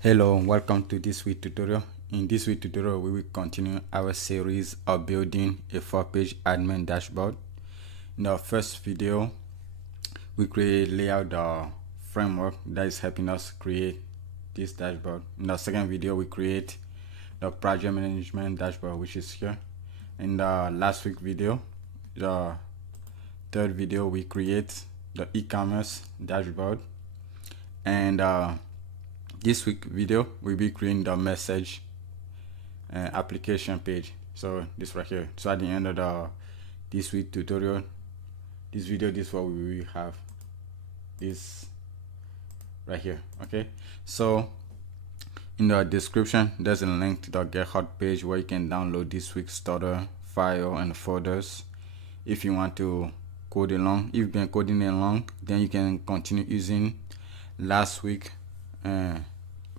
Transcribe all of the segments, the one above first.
Hello, welcome to this week tutorial. In this week tutorial, we will continue our series of building a 4-page admin dashboard. In the first video, we create layout framework that is helping us create this dashboard. In the second video, we create the project management dashboard, which is here. In the last week video, the third video, we create the e-commerce dashboard, and this week video we'll be creating the message application page. So this right here. So at the end of this week tutorial, this video, this is what we will have, this right here. Okay, so in the description there's a link to the Github page where you can download this week's starter file and folders if you want to code along. If you've been coding along, then you can continue using last week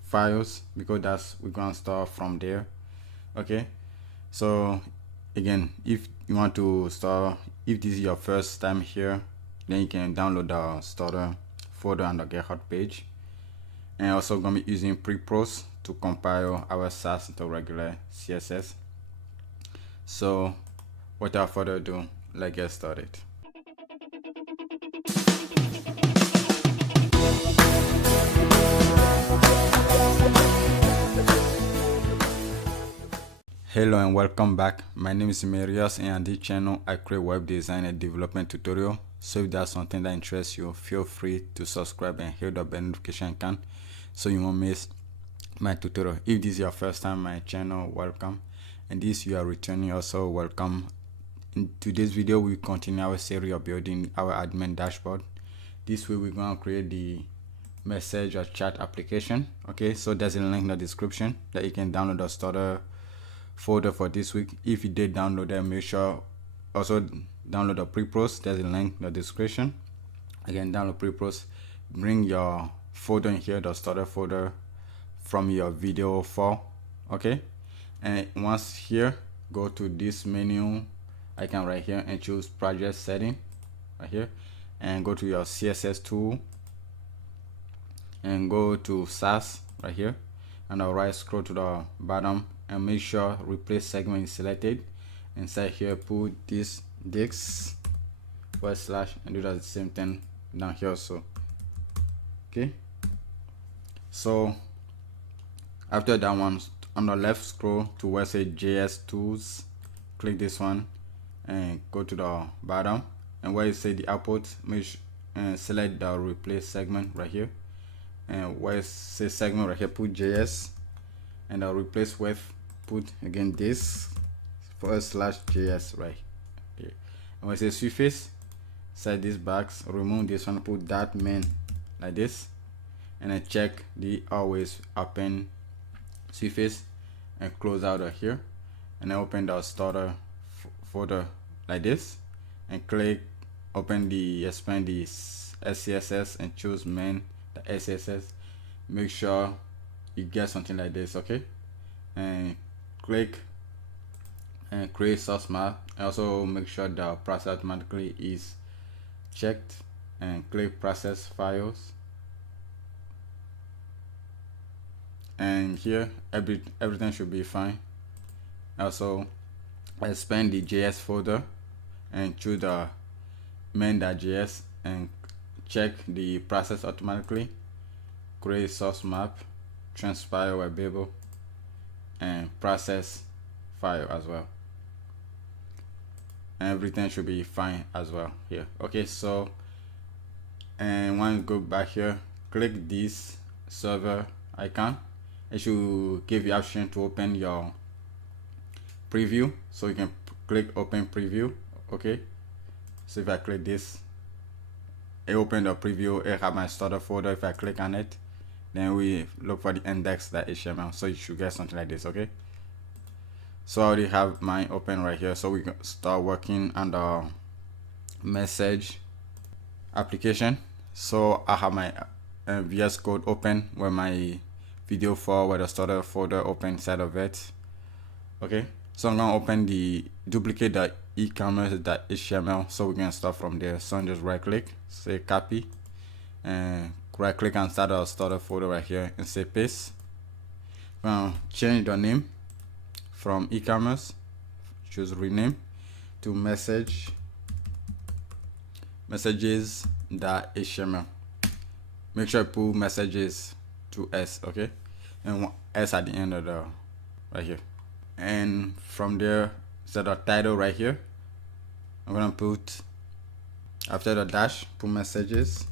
files, because we're gonna start from there. Okay, so again, if you want to start, if this is your first time here, then you can download the starter folder on the Github page. And also gonna be using pre-pros to compile our SASS into regular CSS. So without further ado, let's get started. Hello and welcome back. My name is Marius, and on this channel I create web design and development tutorial. So if that's something that interests you, feel free to subscribe and hit the bell notification icon so you won't miss my tutorial. If this is your first time on my channel, welcome, and this you are returning, also welcome. In today's video we continue our series of building our admin dashboard. This way we're going to create the message or chat application. Okay, so there's a link in the description that you can download the starter folder for this week. If you did download them, make sure also download the pre-pros. There's a link in the description. Again, download pre-pros, bring your folder in here, the starter folder from your video file. Okay, and once here, go to this menu icon right here and choose project setting right here, and go to your CSS tool and go to SASS right here, and all right, scroll to the bottom and make sure replace segment is selected. Inside here, put this disk / and do that the same thing down here also. Okay, so after that one, on the left, scroll to where it says JS tools, click this one and go to the bottom, and where you say the output, select the replace segment right here, and where it says segment right here, put JS, and I'll replace with, put again this /JS right here. And when it says surface, set this box, remove this one, put that main like this, and then check the always open surface and close out of here, and then open the starter folder like this, and click open the expand the SCSS and choose main the SCSS. Make sure you get something like this. Okay, and click and create source map, and also make sure the process automatically is checked, and click process files, and here everything should be fine. Also expand the JS folder and choose the main.js and check the process automatically, create source map, transpile webable, and process file as well, and everything should be fine as well here. Okay, so and when you go back here, click this server icon. It should give you option to open your preview, so you can click open preview. Okay, so if I click this, it opened the preview. I have my starter folder. If I click on it, then we look for the index.html, so you should get something like this. Okay, so I already have mine open right here, so we can start working on the message application. So I have my VS Code open with my video file with the starter folder open inside of it. Okay, so I'm gonna open duplicate the e-commerce.html, so we can start from there. So just right click, say copy, and right click and start our starter folder right here and say paste. Change the name from e-commerce, choose rename, to messages.html. Make sure you put messages to S, okay, and S at the end of the right here. And from there, set a title right here. I'm gonna put, after the dash, put messages,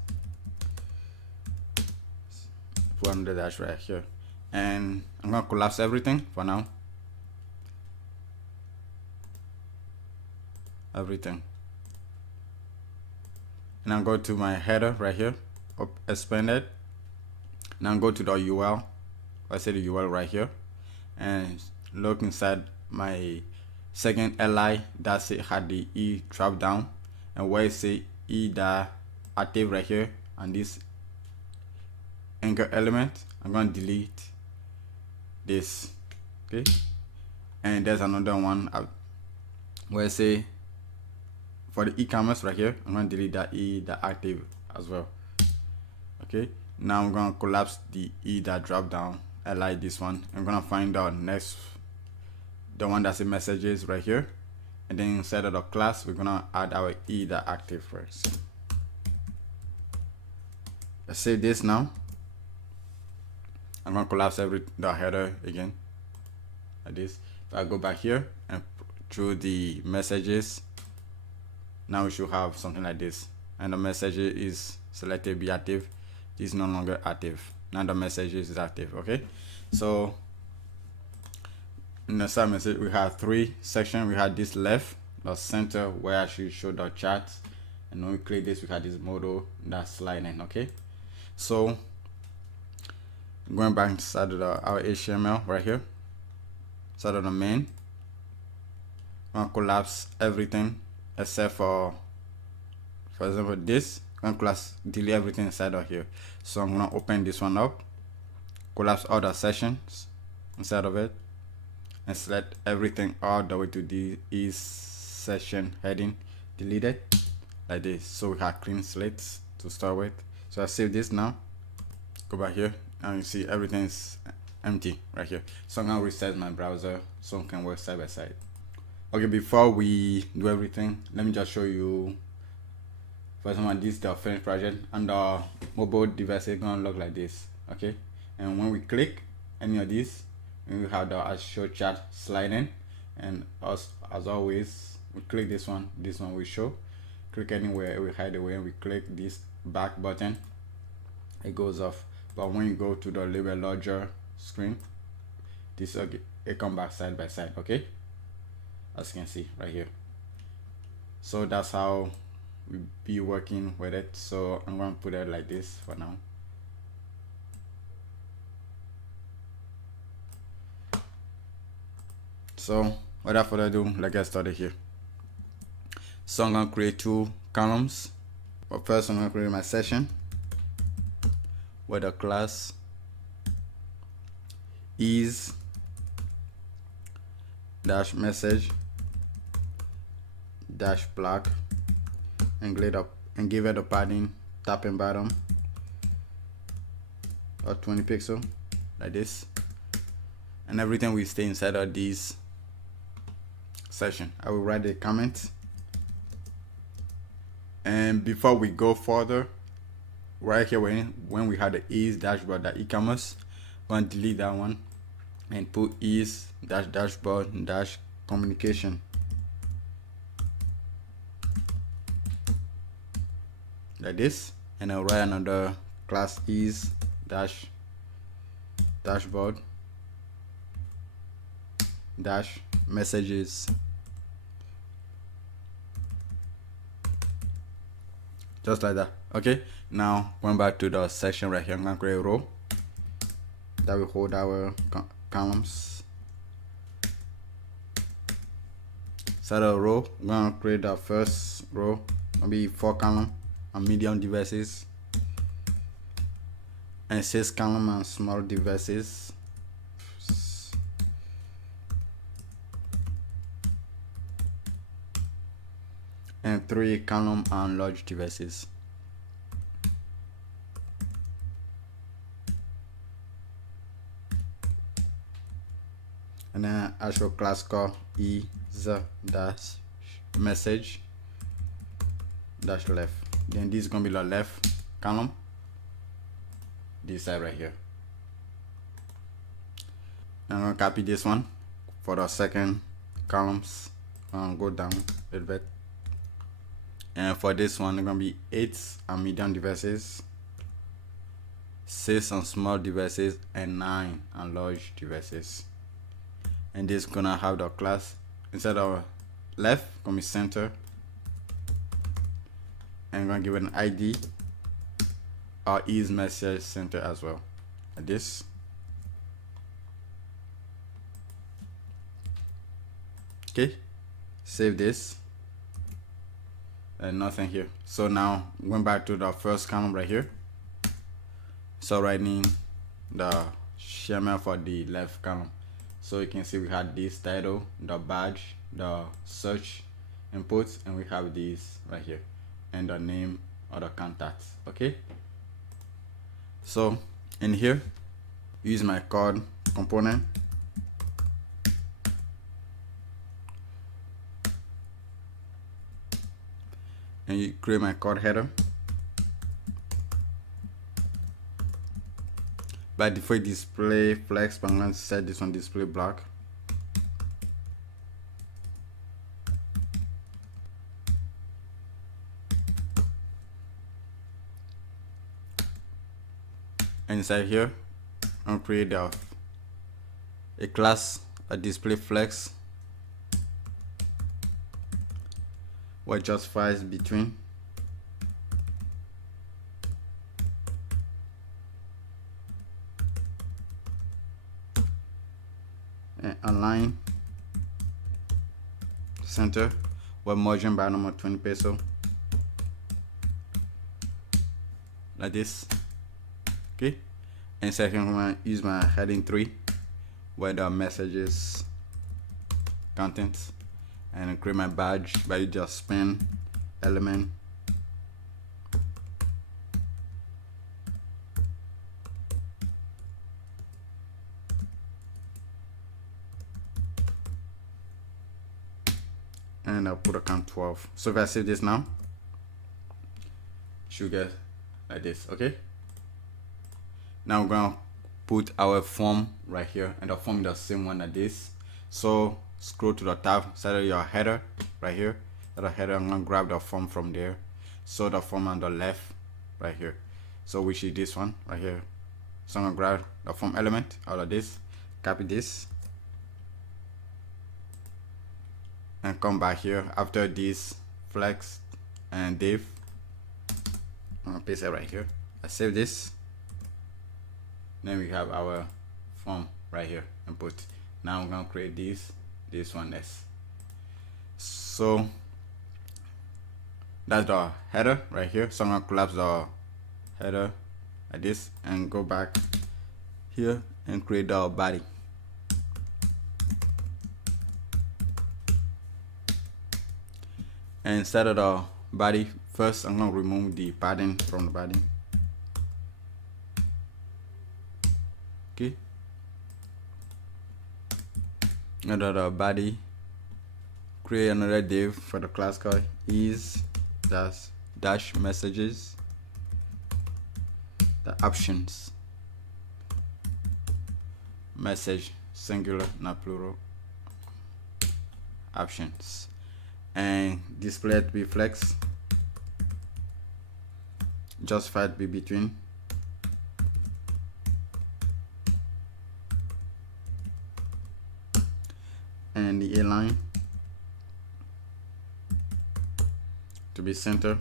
put on the dash right here, and I'm gonna collapse everything for now. Everything. And I'll go to my header right here, expand it. Now go to the URL. I say the URL right here, and look inside my second li that had the e drop down, and where it say e that active right here, and this anchor element, I'm gonna delete this, okay. And there's another one where I say for the e-commerce right here, I'm gonna delete that e that active as well, okay. Now I'm gonna collapse the e that drop down. I like this one. I'm gonna find the next, the one that's in messages right here, and then inside of the class we're gonna add our e that active first. Let's save this now. I'm gonna collapse the header again like this. If I go back here and through the messages, now we should have something like this, and the message is selected be active. This is no longer active. Now the message is active, okay. So in the side message we have 3 sections. We had this left, the center where I should show the chart, and when we click this we had this modal that's sliding, okay. So going back inside of our HTML right here, inside of the main, I'm gonna collapse everything except for example this. I'm gonna delete everything inside of here. So I'm gonna open this one up, collapse all the sessions inside of it, and select everything all the way to the is session heading, delete it like this, so we have clean slates to start with. So I save this now, go back here, and you see everything is empty right here. So I'm gonna reset my browser so it can work side by side. Okay, before we do everything, let me just show you. For example, this is the finished project, and the mobile device is gonna look like this, okay. And when we click any of these, we have the show chart sliding, and as always, we click this one will show. Click anywhere, we hide away, and we click this back button, it goes off. But when you go to the little larger screen, this it come back side by side, okay, as you can see right here. So that's how we be working with it. So I'm going to put it like this for now. So without further ado, let's get started here. So I'm going to create 2 columns. But first I'm going to create my session where the class is dash message dash block, and give it a padding top and bottom of 20 pixels like this, and everything will stay inside of this session. I will write a comment, and before we go further, right here when we had the is dashboard that e-commerce, I'm going to delete that one and put is dash dashboard dash communication like this, and I'll write another class is dash dashboard dash messages, just like that, okay. Now going back to the section right here, I'm gonna create a row that will hold our columns. Inside of a row, I'm gonna create the first row, maybe 4 columns on medium devices, and 6 columns on small devices, and 3 columns on large devices. and then actual class called is dash message dash left. Then this is gonna be the left column, this side right here. I'm gonna copy this one for the second columns. Go down a little bit, and for this one, it's gonna be 8 on medium devices, 6 on small devices, and 9 on large devices. And this is gonna have the class instead of left, gonna be center, and I'm gonna give it an ID or is message center as well, like this. Okay, save this, and nothing here. So now going back to the first column right here, so writing the HTML for the left column. So you can see we had this title, the badge, the search inputs, and we have these right here, and the name or the contacts. Okay, so in here, use my code component, and you create my code header. By default, display flex, but I'm going to set this on display block. And inside here, I'll create a class, a display flex, what justifies between. And align center with margin by number 20 peso, like this. Okay, and second, I'm going to use my heading 3 where the messages contents, and create my badge by just span element, and I'll put a count 12. So if I save this now, should get like this. Okay, now we're gonna put our form right here, and the form is the same one as this. So scroll to the top, set your header right here. The header, I'm gonna grab the form from there. So the form on the left right here, so which is this one right here. So I'm gonna grab the form element out of this, copy this, and come back here after this flex and div. I'm gonna paste it right here. I save this. Then we have our form right here, input. Now I'm gonna create this one next. So that's the header right here. So I'm gonna collapse the header like this and go back here and create the body. And instead of the body, first I'm gonna remove the padding from the body. Okay, under the body, create another div for the class called is dash messages, the options, message singular not plural, options, and display to be flex, justified to be between, and the align to be center,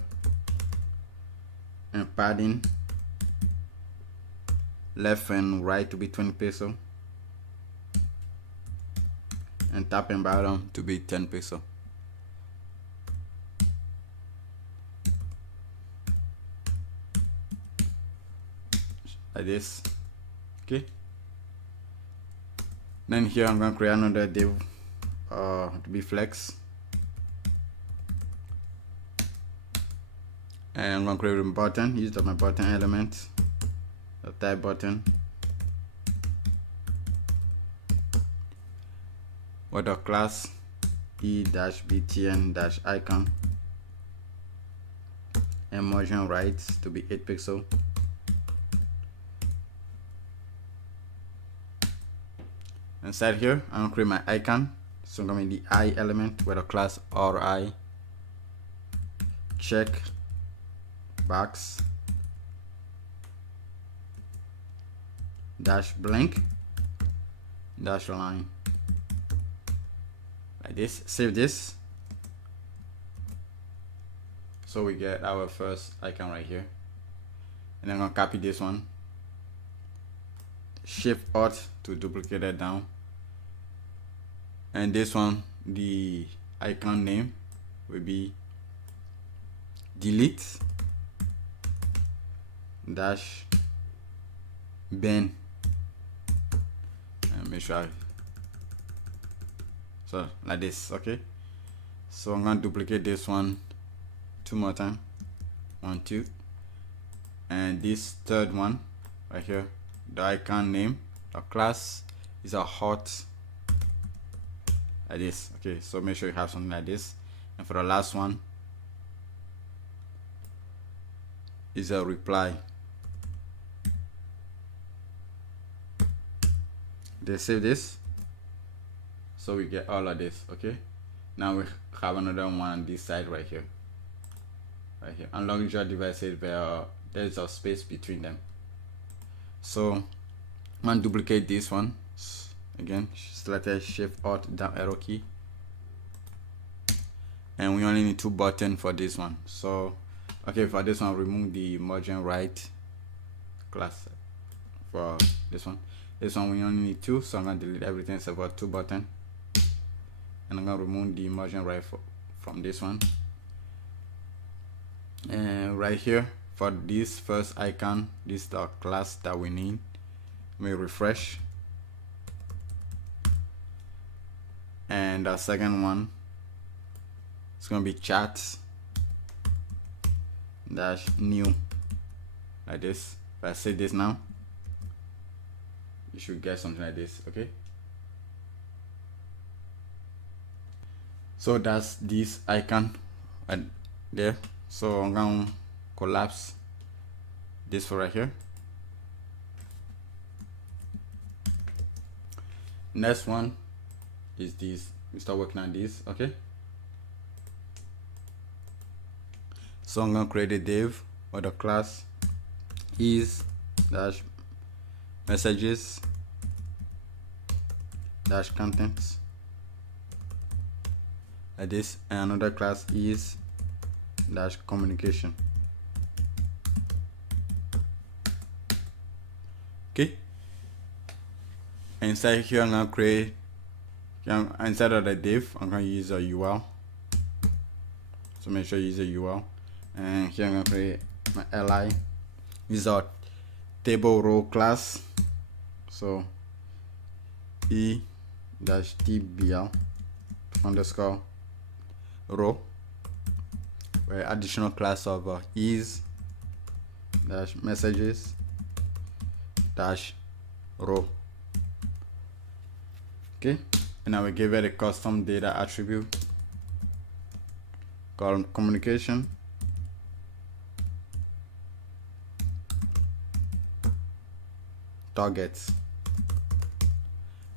and padding left and right to be 20 peso, and top and bottom to be 10 peso. Like this. Okay, then here I'm gonna create another div to be flex, and I'm gonna create a button. Use my button element, a type button, with a class e-btn-icon and margin right to be 8 pixels. Inside here, I'm gonna create my icon. So I'm gonna be the I element with a class RI check box dash blank dash line like this. Save this. So we get our first icon right here, and I'm gonna copy this one. Shift Alt to duplicate it down. And this one, the icon name will be delete dash bin, and make sure so like this. Okay, so I'm gonna duplicate this one 2 more times, 1 2, and this third one right here, the icon name, the class is a hot like this. Okay, so make sure you have something like this. And for the last one is a reply. They save this, so we get all of this. Okay, now we have another one on this side right here. Right here, unlock your devices where there's a space between them. So I'm gonna duplicate this one. Again, select Shift Alt down arrow key, and we only need 2 buttons for this one. So okay, for this one, remove the margin right class. For this one we only need 2, so I'm gonna delete everything except for 2 buttons, and I'm gonna remove the margin right from this one. And right here for this first icon, this is the class that we need. We refresh, and the second one is gonna be chat dash new like this. If I say this now, you should get something like this. Okay, so that's this icon right there. So I'm gonna collapse this for right here. Next one is this. We start working on this. Okay, so I'm gonna create a div or the class is dash messages dash contents like this, and another class is dash communication. Okay, inside here I'm gonna create, inside of the div I'm gonna use a UL, so make sure you use a UL. And here I'm gonna create my li, use our table row class, so e dash tbl underscore row, where additional class of is dash messages dash row. Okay, and now we give it a custom data attribute called communication targets,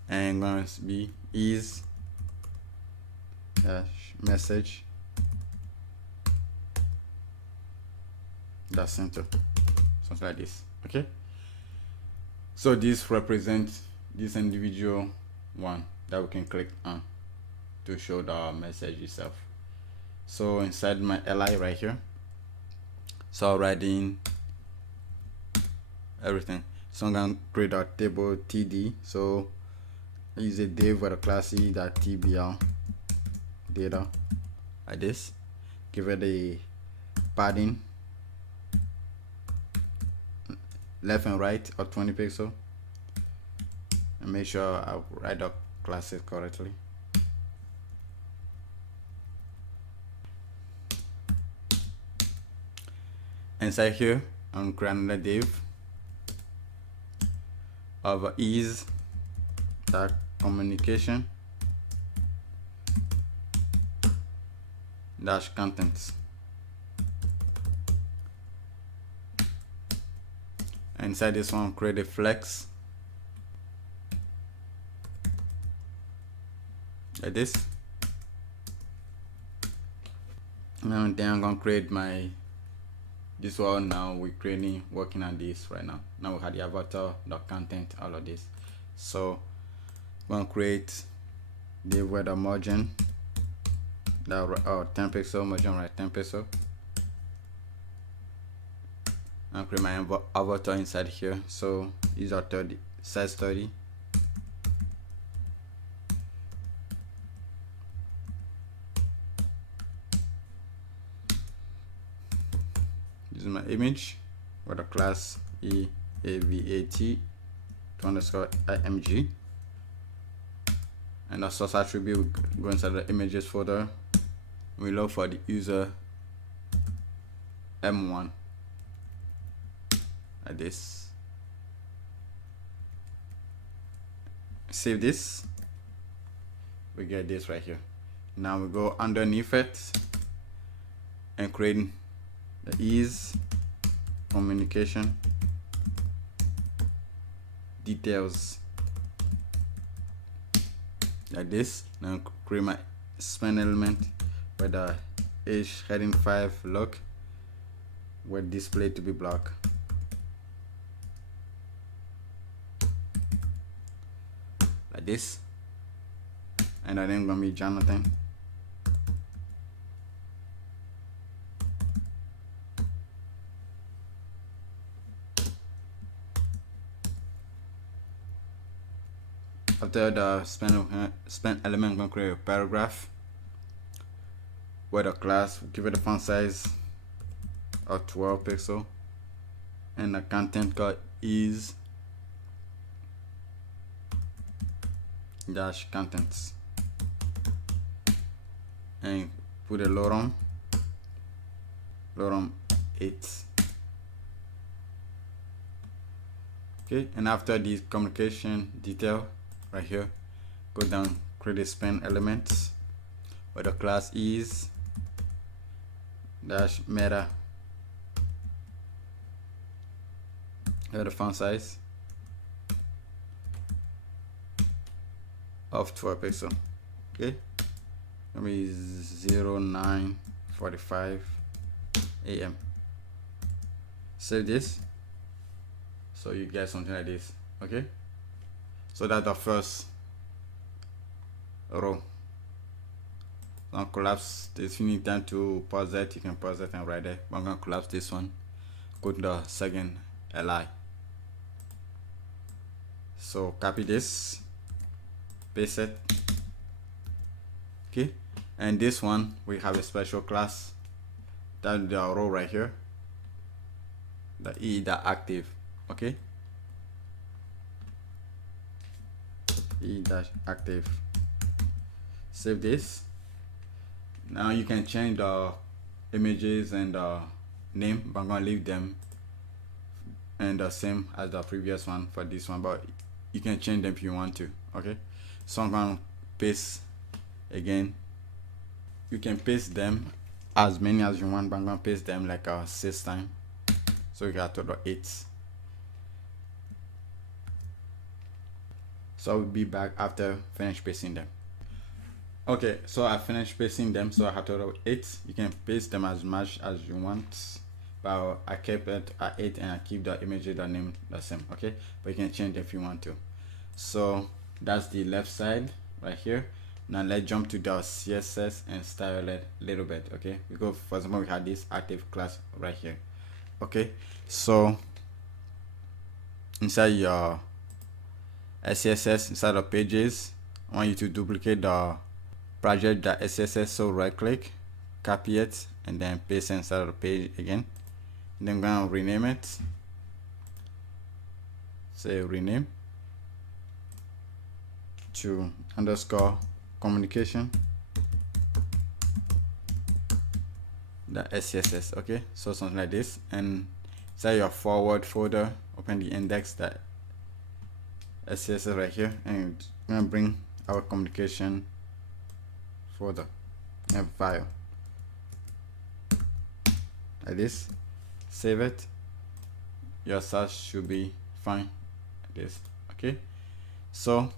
and going to be is dash message dash center, something like this. Okay, so this represents this individual one that we can click on to show the message itself. So inside my li right here, so I'll write in everything. So I'm gonna create a table td, so I use a div with a class e that tbl data like this. Give it a padding left and right of 20 pixels, and make sure I write the classes correctly. Inside here I'm creating another div of is that communication dash contents. Inside this one, create a flex like this. Now then I'm gonna create this one. Now we're working on this right now. Now we have the avatar, the content, all of this. So I'm gonna create the weather margin, the 10 pixel margin, right? 10 pixel. I'll create my avatar inside here. So these are 30 size 30. This is my image with the class EAVAT _img, and the source attribute we go inside the images folder. We look for the user M1 like this. Save this. We get this right here. Now we go underneath it and create the ease communication details like this. Now create my span element with the h heading 5 look with display to be blocked. Like this. And the name gonna be Jonathan. After the span element, I'm gonna create a paragraph with a class, give it a font size of 12 pixel, and the content called is dash contents, and put a lorem 8. Okay, and after the communication detail right here, go down, create a span element where the class is dash meta, here the font size of 12 pixel. Okay, let me 09:45 AM. Save this. So you get something like this. Okay, so that's the first row. Now collapse this. If you need time to pause it, you can pause it and write it. I'm gonna collapse this one. Go to the second li. So copy this, paste it. Okay, and this one we have a special class. That's the row right here, the the active. Okay, active. Save this. Now you can change the images and the name, but I'm gonna leave them and the same as the previous one for this one, but you can change them if you want to. Okay, so I'm gonna paste again. You can paste them as many as you want, but I'm gonna paste them like 6 times, so you got total 8. So I'll be back after finish pasting them. Okay, so I finished pasting them, so I have total 8. You can paste them as much as you want, but I kept it at 8 and I keep the image, the name the same. Okay, but you can change if you want to. So that's the left side right here. Now let's jump to the CSS and style it a little bit. Okay, we go, for example, we have this active class right here. Okay, so inside your SCSS, inside the pages, I want you to duplicate the project.scss. So right click, copy it, and then paste inside of the page again. And then I'm gonna rename it. Say rename to _communication .scss. Okay, so something like this. And inside your forward folder, open the index.scss right here, and I'm gonna bring our communication folder and file. like this, save it. Your SASS should be fine like this. Okay, so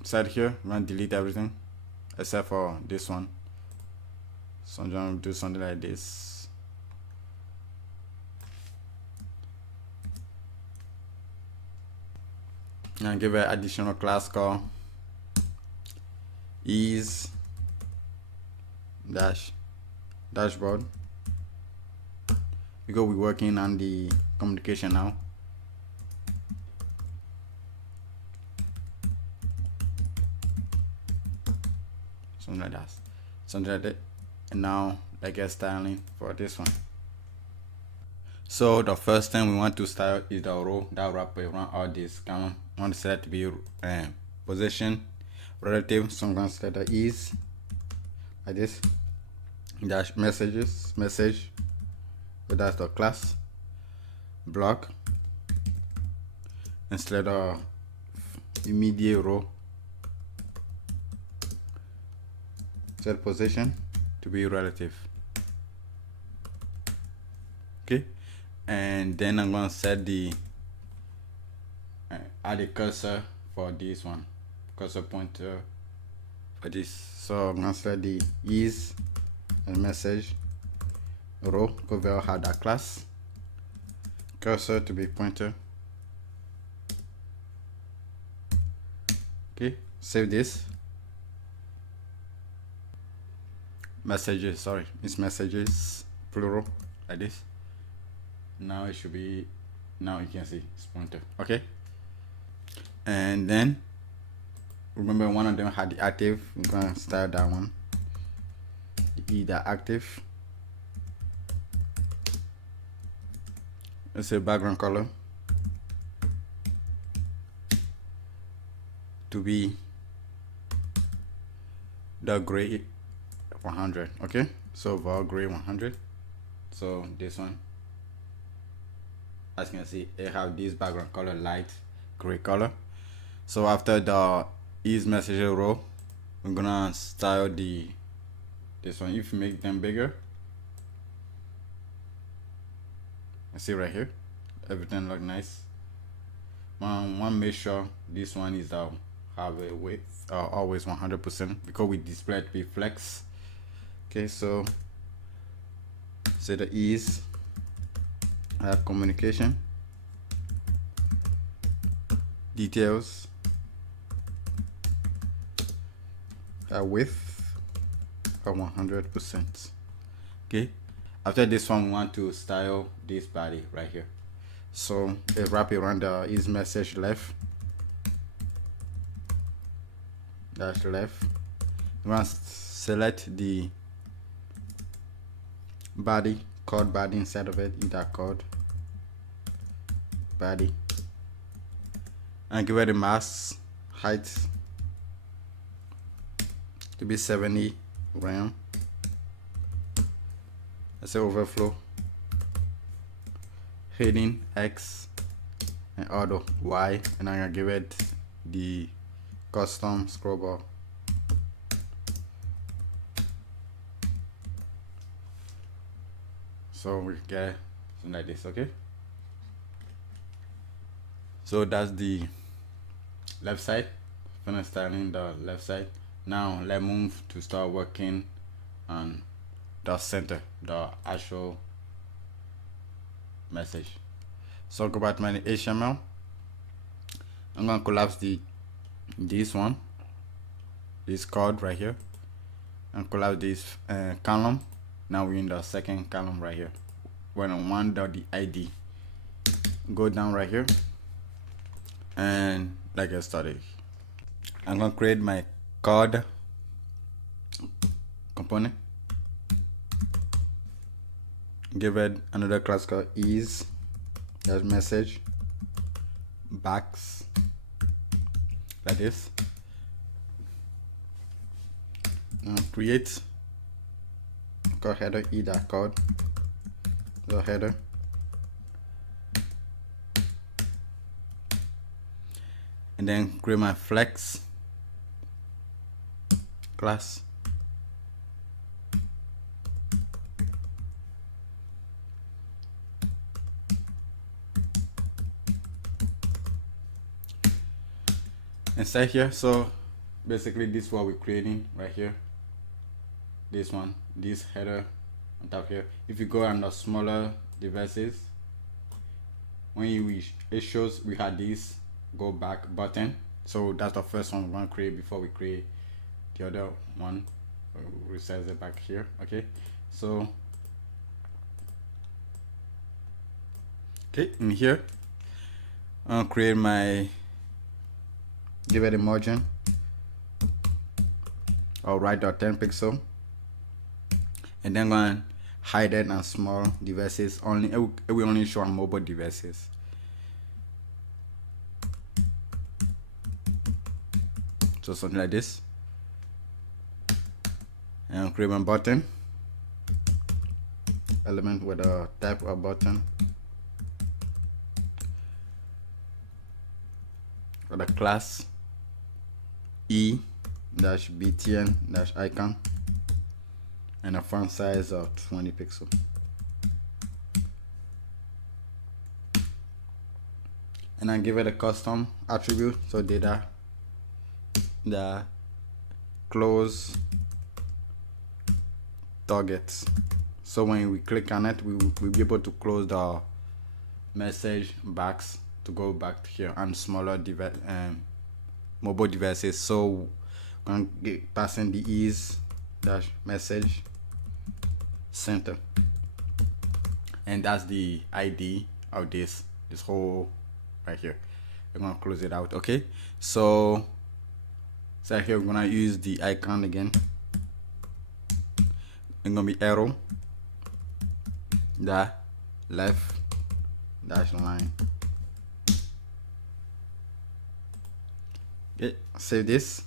inside here we're gonna delete everything except for this one. So I'm gonna do something like this. And give an additional class called ease dashboard, because we're working on the communication now. Something like that, something like that. And now I get styling for this one. So the first thing we want to style is the row that wrap around all this column. I want to set it to be position relative, so I'm going to set the ease like this, dash message, so that's the class block, instead of immediate row, set position to be relative. Okay, and then I'm going to set the add a cursor for this one, cursor pointer for this. So I'm going to set the ease and message row, because we all have that class, cursor to be pointer. Okay, save this. Messages, sorry, it's messages plural like this. Now it should be, now you can see it's pointer. Okay, and then remember one of them had the active. I'm gonna style that one, the active. Let's say background color to be the gray 100. Okay, so var gray 100. So this one, as you can see, it have this background color, light gray color. So after the ease message row, we're gonna style this one. If you make them bigger, I see right here, everything look nice. Want to make sure this one is have a width always 100%, because we display it to be flex. Okay, so say the ease, communication details, width of 100%. Okay, after this one we want to style this body right here, so wrap it around the ease message left, dash left. We want to select the body, code body inside of it, either code body, and give it a mask height to be 70 rem. Let's say overflow, heading X, and auto Y, and I'm gonna give it the custom scroll bar. So we get something like this. Okay, so that's the left side. Finish styling the left side. Now let's move to start working on the center, the actual message. So go back to my HTML. I'm gonna collapse this one, this code right here, and collapse this column. Now we're in the second column right here. When I want the ID, go down right here, and like I started, I'm gonna create my code component, give it another class called ease, that's message backs, like this. Create code header, either code, the header, and then create my flex class, inside here. So basically this is what we're creating right here. This one, this header on top here. If you go under smaller devices, when you it shows we had this go back button. So that's the first one we're going to create before we create the other one. We'll resize it back here. Okay, so okay, in here I'll create my, give it a margin. I'll write the 10 pixel, and then I'm going to hide it on small devices only. It will only show on mobile devices. So something like this, and I'll create my button element with a type of button with a class e-btn-icon and a font size of 20 pixel. And I give it a custom attribute, so data the close targets. So when we click on it, we'll be able to close the message box to go back here on smaller device mobile devices. So I'm going to passing the ease dash message center, and that's the ID of this whole right here. I'm gonna close it out. Okay, so here we're gonna use the icon again. It's gonna be arrow the left dash line. Okay, save this.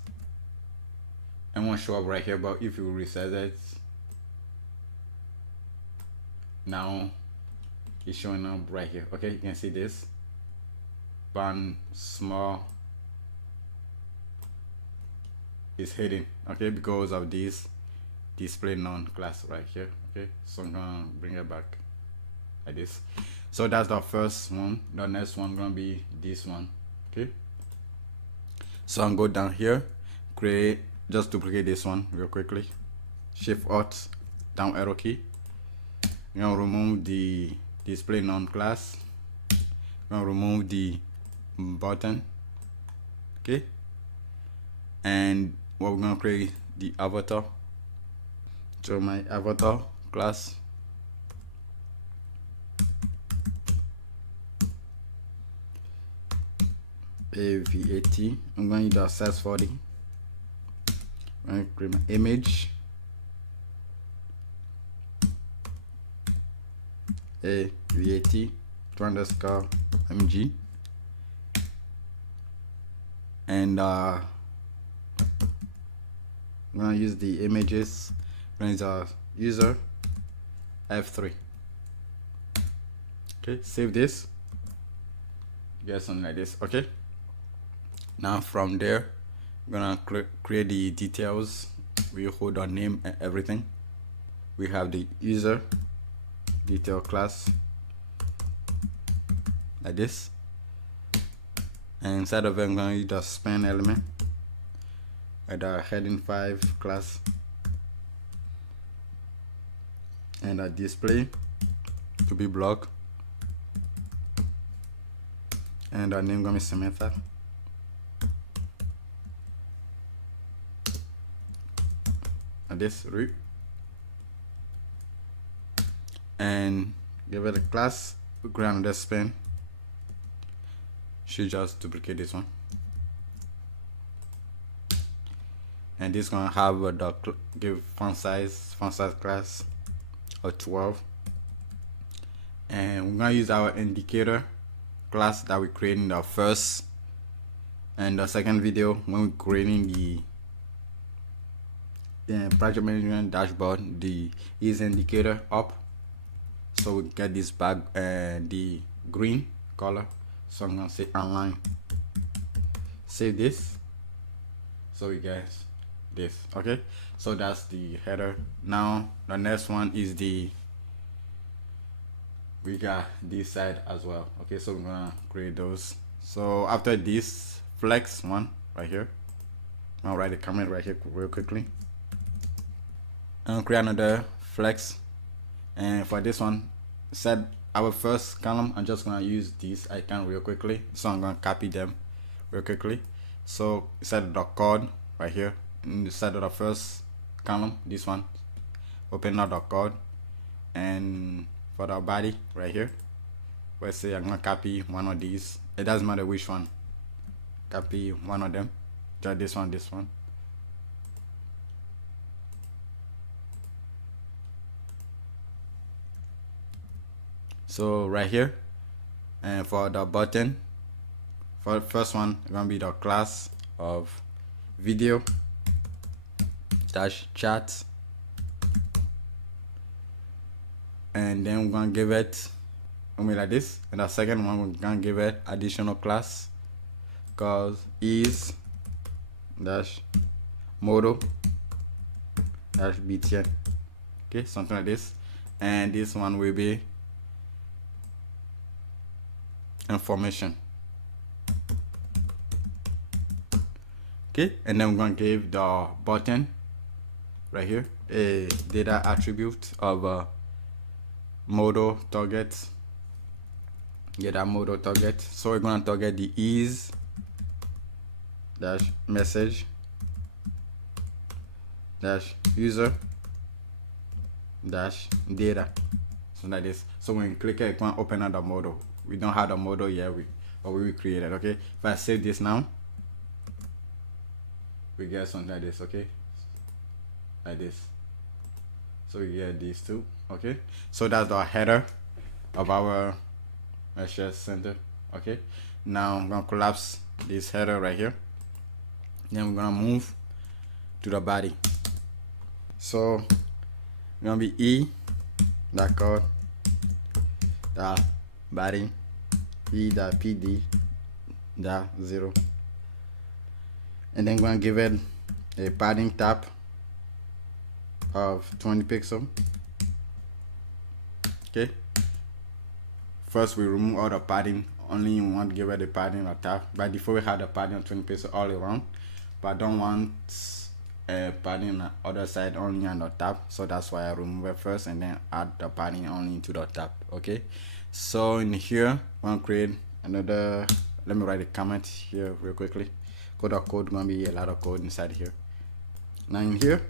It won't show up right here, but if you resize it, now it's showing up right here. Okay, you can see this one small is hidden, okay, because of this display none class right here. Okay, so I'm gonna bring it back like this. So that's the first one. The next one gonna be this one. Okay, so I'm go down here, create, just duplicate this one real quickly, shift alt down arrow key. I'm gonna remove the display none class. I'm gonna remove the button. Okay, and what we're gonna create the avatar. So my avatar class, AVAT. I'm going to use the SASS40. I'm going to create my image, AVAT _ MG, and I'm gonna use the images. I'm gonna use user F3. Okay, save this. Get something like this. Okay, now from there I'm gonna create the details. We hold our name and everything. We have the user detail class like this, and inside of it I'm gonna use the span element at the heading 5 class, and a display to be block, and our name gonna be Samantha. And this root, and give it a class. Ground the span. Should just duplicate this one, and this gonna have the give font size class of 12, and we're gonna use our indicator class that we created in the first and the second video when we're creating the project management dashboard. The is indicator up, so we get this back the green color. So I'm gonna say online, save this, so we get this. Okay, so that's the header. Now the next one is we got this side as well. Okay, so we're gonna create those. So after this flex one, right here. I'll write a comment right here real quickly. And create another flex. And for this one, set our first column. I'm just gonna use this icon real quickly. So I'm gonna copy them real quickly. So set the code right here. And set the first column, this one. Open up the code. And for the body right here, let's say I'm gonna copy one of these. It doesn't matter which one. Copy one of them. Just this one. So right here, and for the button, for the first one, it's gonna be the class of video dash chat, and then we're gonna give it like this. And the second one, we're gonna give it additional class called is dash modal dash btn. Okay, something like this. And this one will be information. Okay, and then we're gonna give the button right here a data attribute of modal target. Get that modal target. So we're gonna target the is dash message dash user dash data. So like this. So when you click it, you can open up the modal. We don't have the modal yet, but we will create it. Okay, if I save this now, we get something like this. Okay, like this. So we get these two. Okay, so that's the header of our SCSS center. Okay, now I'm gonna collapse this header right here. Then we're gonna move to the body. So it's gonna be e dot code dot body e dot pd dot 0, and then we're gonna give it a padding tab of 20 pixels. Okay, first we remove all the padding. Only you want to give it the padding or tab. By default we have the padding of 20 pixels all around, but I don't want padding on the other side, only on the tab. So that's why I remove it first and then add the padding only into the tab. Okay, so in here I'm gonna create another. Let me write a comment here real quickly. Code gonna be a lot of code inside here. Now in here,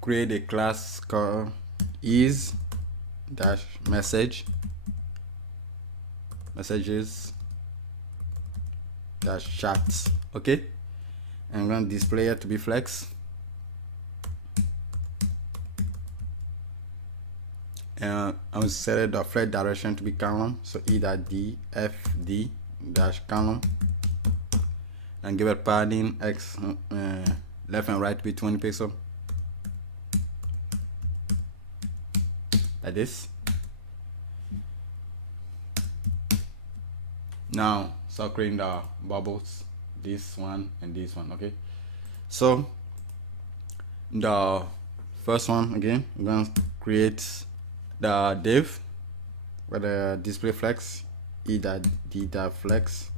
create a class called is dash messages dash chats. Okay, and I'm gonna display it to be flex. And I'm set the flex direction to be column. So e dot d fd dash column, and give it padding x left and right to be 20 pixels. Like this. Now start creating the bubbles, this one and this one. Okay, so the first one again, we're gonna create the div with the display flex e dot d dot flex.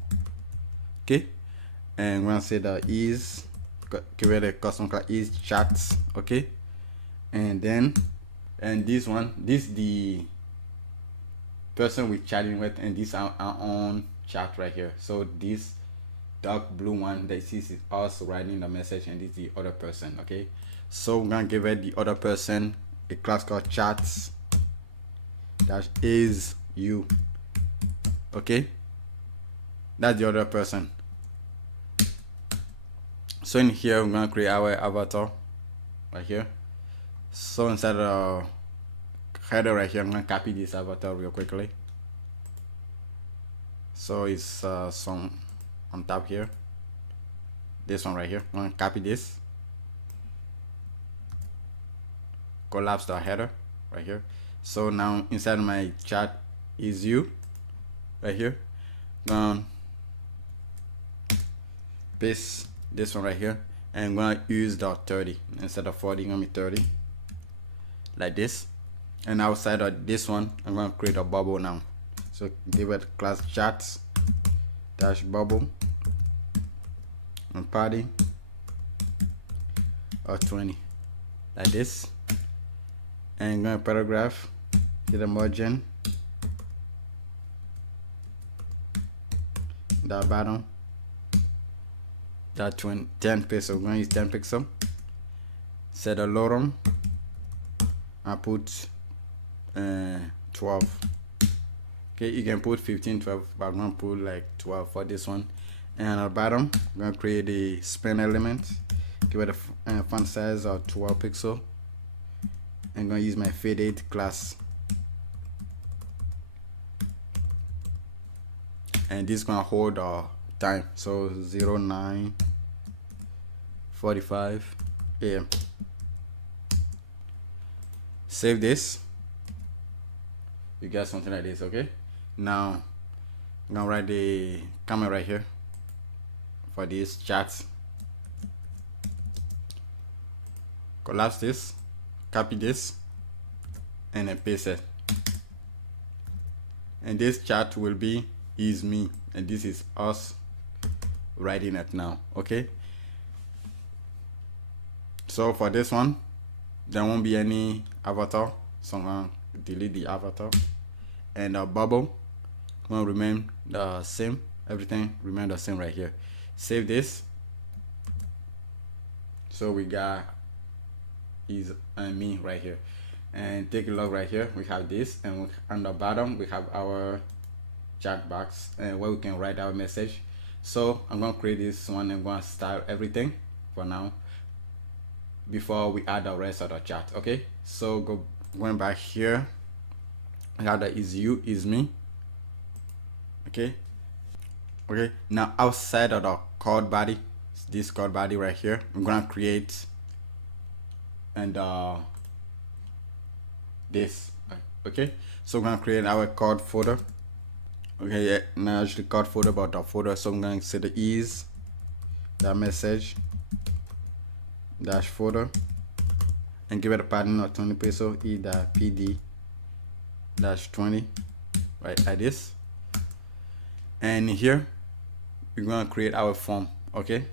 Okay, and we're gonna say the is create a custom class is chats. Okay, and then this one, this the person we're chatting with, and this our own chat right here. So this dark blue one that is us writing the message, and this is the other person. Okay, so we're gonna give it the other person a class called chats dash is you. Okay, that's the other person. So in here we're gonna create our avatar right here. So inside the header right here, I'm gonna copy this avatar real quickly. So it's some on top here. This one right here. I'm gonna copy this. Collapse the header right here. So now inside my chat is you right here. Paste this one right here, and I'm gonna use the 30 instead of 40. Gonna be 30 like this. And outside of this one, I'm gonna create a bubble now. So give it class chats dash bubble. and padding or 20, like this. And going to paragraph, get a margin, that bottom, that 10 pixel. We're going to use 10 pixel. Set a lorem. I put 12. Okay, you can put 15, 12, but I'm gonna put like 12 for this one. And at the bottom, I'm gonna create a span element. Give it a font size of 12 pixel. I'm gonna use my faded class. And this is gonna hold time. So 09:45 AM. Save this. You get something like this, okay? Now I'm gonna write the comment right here for this chat. Collapse this, copy this, and then paste it. And this chat will be is me, and this is us writing it now, okay? So for this one, there won't be any avatar, so I'm gonna delete the avatar. And the bubble will remain the same. Everything remain the same right here. Save this. So we got is me right here. And take a look right here. We have this, and on the bottom we have our chat box and where we can write our message. So I'm gonna create this one. I'm gonna start everything for now before we add the rest of the chat. Okay, so going back here, we have the is you, is me. Okay, now outside of the code body, this code body right here, I'm gonna create and this. Okay, so I'm gonna create our code folder. Okay, yeah, now actually code folder about the folder. So I'm going to say the is that message dash folder and give it a pattern of 20 pixel e that pd dash 20, right, like this. And here we're going to create our form. Okay,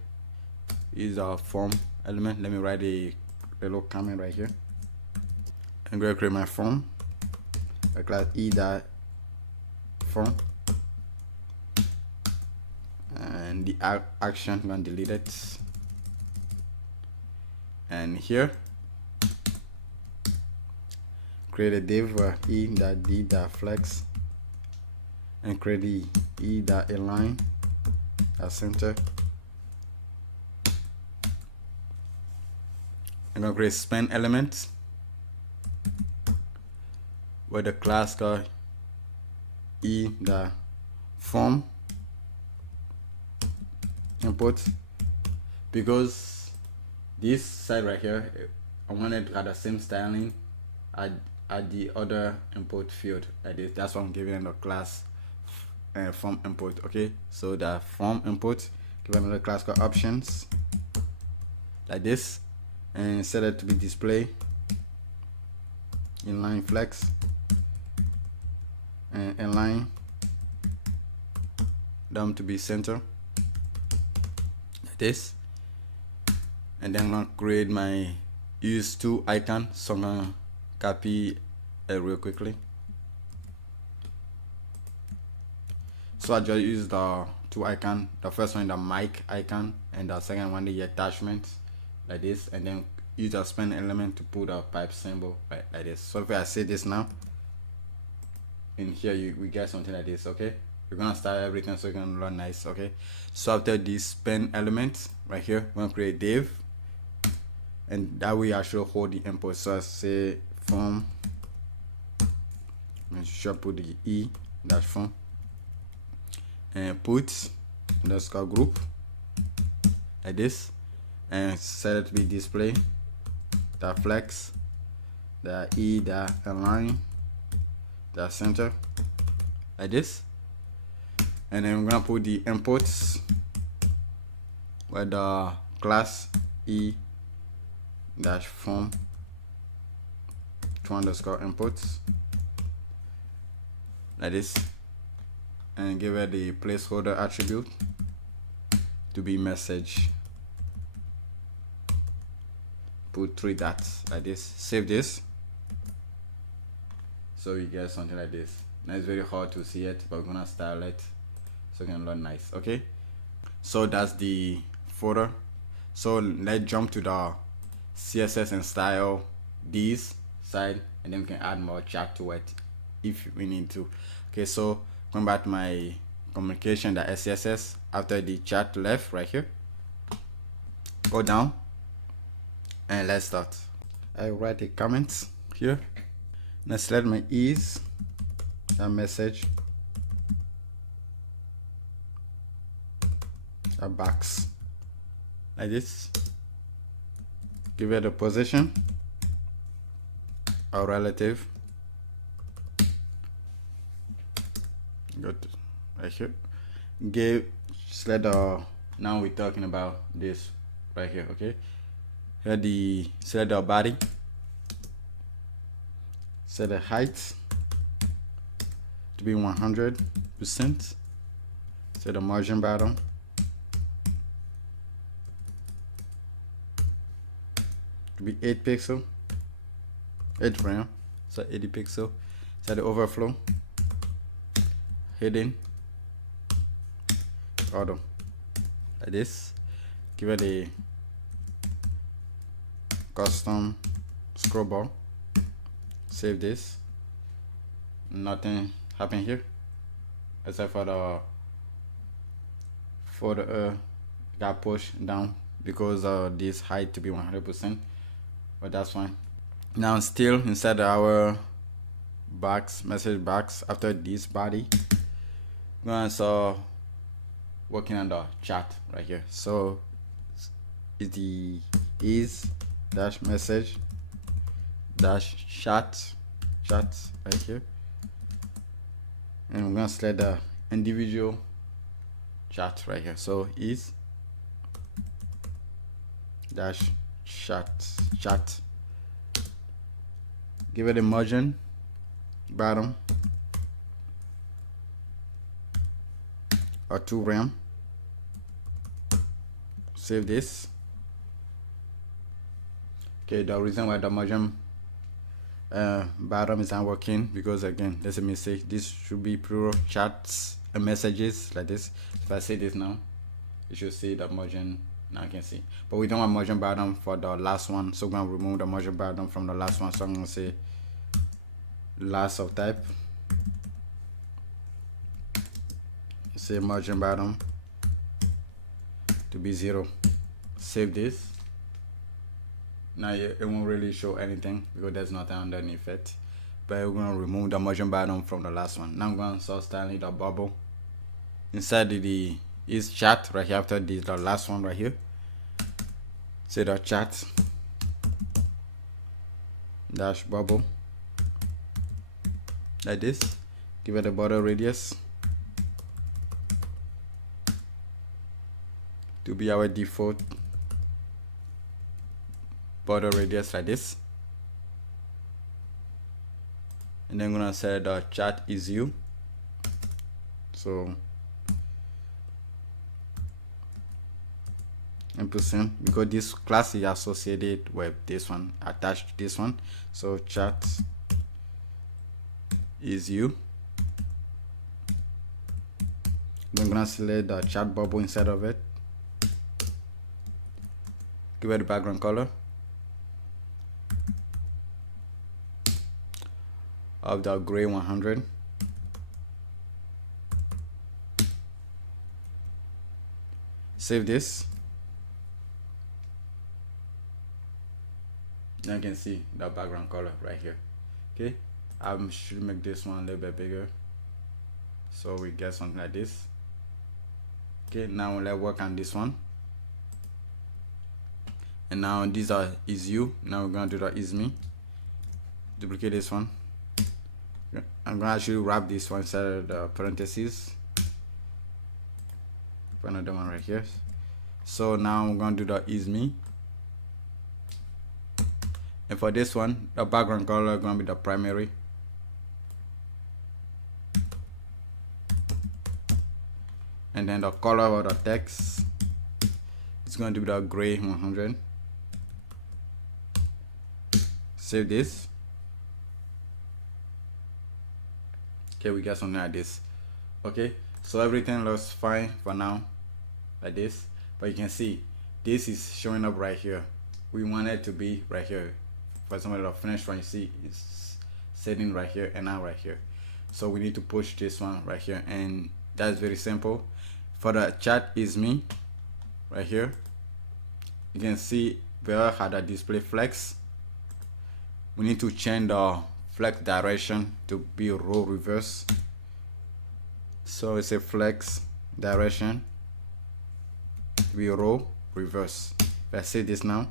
is our form element. Let me write a little comment right here. I'm going to create my form, a class e that form, and the action, I'm going to delete it. And here create a div e.d.flex and create the e.align center. I'm gonna create span element where the class called e.form input, because this side right here I wanted to have the same styling at the other input field like this. That's why I'm giving it a class form input. Okay, so the form input, give another class called options like this, and set it to be display inline flex and inline them to be center like this. And then I'm gonna create my use to icon, so I'm gonna copy it real quickly. So I just use the two icon, the first one the mic icon and the second one the attachment like this, and then use the span element to put a pipe symbol right like this. So if I say this now, in here we get something like this. Okay, we're gonna start everything so it's gonna run nice. Okay, so after this span element right here, we're gonna create div, and that way I should hold the input. So I say form, I should put the e dash form and put underscore group like this, and set it to be display the flex, the e the align, the center like this. And then we're gonna put the inputs where the class e dash form to underscore inputs like this, and give it the placeholder attribute to be message. Put 3 dots like this. Save this. So you get something like this. Now it's very hard to see it, but we're gonna style it so it can look nice. Okay, so that's the footer. So let's jump to the CSS and style these side, and then we can add more chat to it if we need to. Okay, so going back to my communication, the SCSS, after the chat left right here, go down and let's start. I write a comment here. Let's let my ease a message a box like this. Give it a position, a relative. Good, right here. Now we're talking about this right here. Okay, here select the body, set the height to be 100%, set the margin bottom to be 8 pixel, 8 frame, so 80 pixel. Set the overflow, hidden, auto, like this. Give it a custom scroll bar. Save this. Nothing happened here except for the got pushed down because of this height to be 100%, but that's fine. Now still inside our box, message box, after this body, we're gonna start working on the chat right here. So it's the is dash message dash chat right here, and we're gonna select the individual chat right here. So is dash chat. Give it a margin bottom or 2 RAM. Save this. Okay, the reason why the margin bottom is not working because again there's a mistake. This should be plural chats and messages like this. If I say this now, you should see the margin. Now I can see, but we don't want margin bottom for the last one, so we're gonna remove the margin bottom from the last one. So I'm gonna say last of type, say margin bottom to be 0. Save this. Now it won't really show anything because there's nothing underneath it, but we're gonna remove the margin bottom from the last one. Now I'm gonna start styling the bubble inside the is chat right here. After this, the last one right here, say the chat dash bubble like this. Give it a border radius to be our default border radius like this, and then I'm gonna set the chat is you. So %, because this class is associated with this one, attached to this one. So chat is you. Then I'm gonna select the chat bubble inside of it. Give it a background color of the gray 100. Save this. Now you can see the background color right here. Okay, I should make this one a little bit bigger so we get something like this. Okay, now let's work on this one. And now these are is you. Now we're gonna do the is me. Duplicate this one. I'm gonna actually wrap this one inside of the parentheses. Put another one right here. So now I'm gonna do the is me. And for this one, the background color is gonna be the primary. And then the color of the text it's going to be the gray 100. Save this. Okay, we got something like this. Okay, so everything looks fine for now, like this. But you can see this is showing up right here. We want it to be right here. For example, the finished one, you see it's setting right here and now right here. So we need to push this one right here, and that's very simple. For the chat is me right here. You can see where had a display flex. We need to change the flex direction to be row reverse. So it's a flex direction to be row reverse. Let's see this now.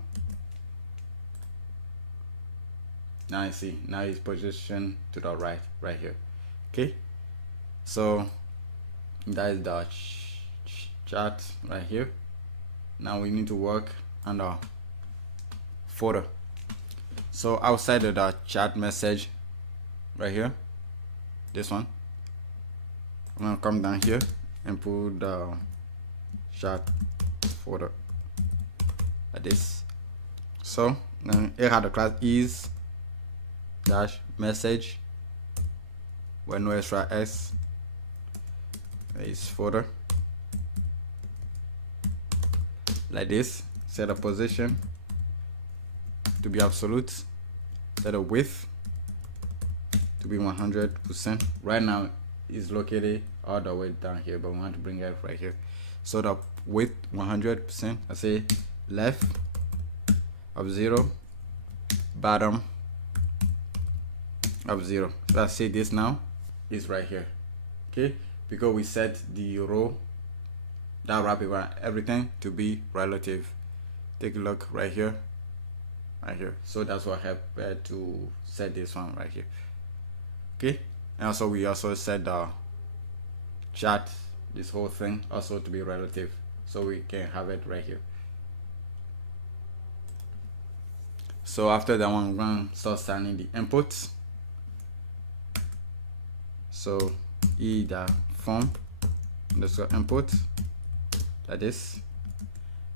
Now you see, now it's positioned to the right here. Okay, so that is the chart right here. Now we need to work on the footer. So outside of the chat message right here, this one, I'm gonna come down here and put the chat footer like this. So then here the class is dash message with no extra s is footer like this. Set a position to be absolute, set a width to be 100%. Right now is located all the way down here, but we want to bring it right here. So the width 100%, I say left of 0, bottom of 0. So let's say this now is right here. Okay, because we set the row that wrap around everything to be relative. Take a look right here, right here. So that's what helped to set this one right here. Okay, and also we also set the chart, this whole thing also to be relative, so we can have it right here. So after that one, we're going to start signing the inputs. So the form underscore input like this.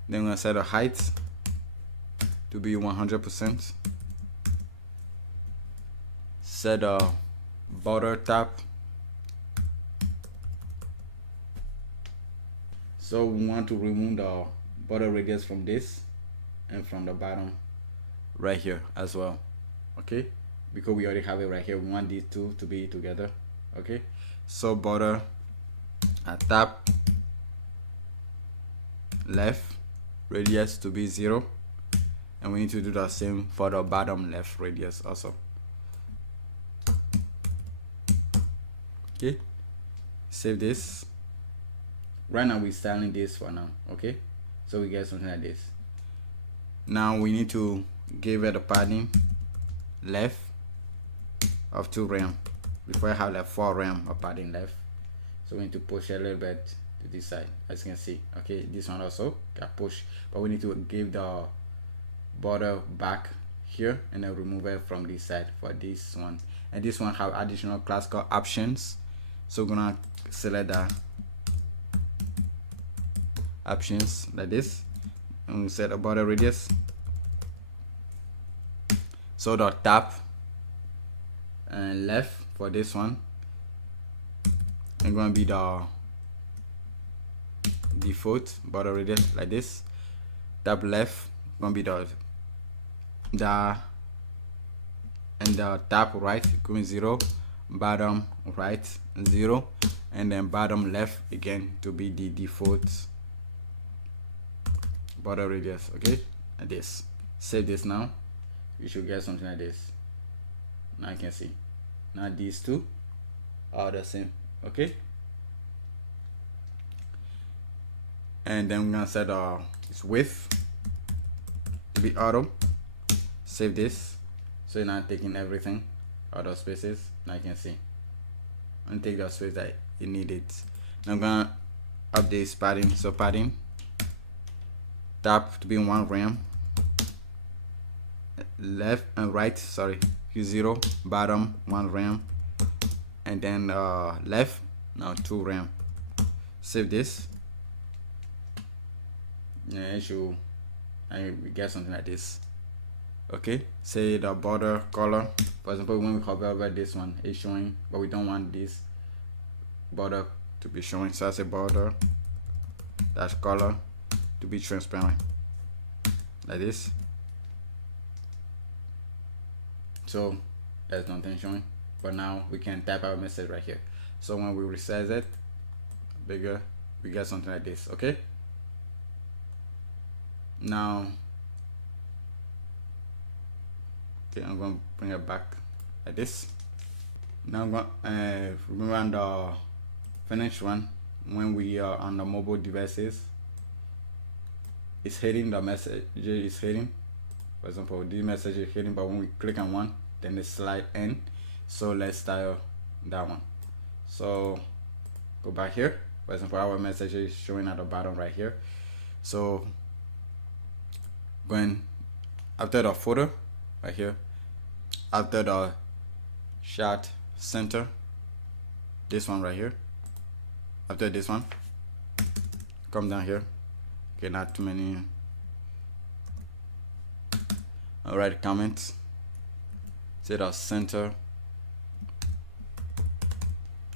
Then we're going to set a height to be 100%. Set a border tab. So we want to remove the border radius from this and from the bottom right here as well. Okay, because we already have it right here, we want these two to be together. Okay, so border tab left radius to be 0, and we need to do the same for the bottom left radius also. Okay, save this. Right now we're styling this for now. Okay, so we get something like this. Now we need to give it a padding left of 2 rem. Before I have like 4 rem of padding left, so we need to push a little bit to this side, as you can see. Okay, this one also got pushed, but we need to give the border back here and then remove it from this side for this one. And this one have additional class called options, so we're gonna select the options like this, and we set a border radius. So the tab and left for this one and going to be the default border radius like this. Tab left going to be the and the tab right going 0, bottom right 0, and then bottom left again to be the default border radius. Okay, like this. Save this now. You should get something like this. Now you can see. Now these two are the same. Okay. And then we're gonna set its width to be auto. Save this. So you're not taking everything out of spaces. Now you can see. And take the space that you need it. Now I'm gonna update padding. So padding tab to be 1 rem. Left and right, sorry, 0, bottom 1 rem, and then left now 2 rem. Save this. yeah, it should, and we get something like this. Okay, say the border color, for example, when we hover over this one, it's showing, but we don't want this border to be showing, so I say border dash color to be transparent, like this. So there's nothing showing, but now we can type our message right here. So when we resize it bigger, we get something like this. Okay, now I'm going to bring it back like this. Now I'm going to remember on the finish one, when we are on the mobile devices, it's hitting the message, is hitting. For example, this message is hitting, but when we click on one, then it slide in. So let's style that one. So go back here. For example, our message is showing at the bottom right here. So going after the footer right here, after the chat center, this one right here, after this one, come down here. Okay, not too many. All right, comments, say the center.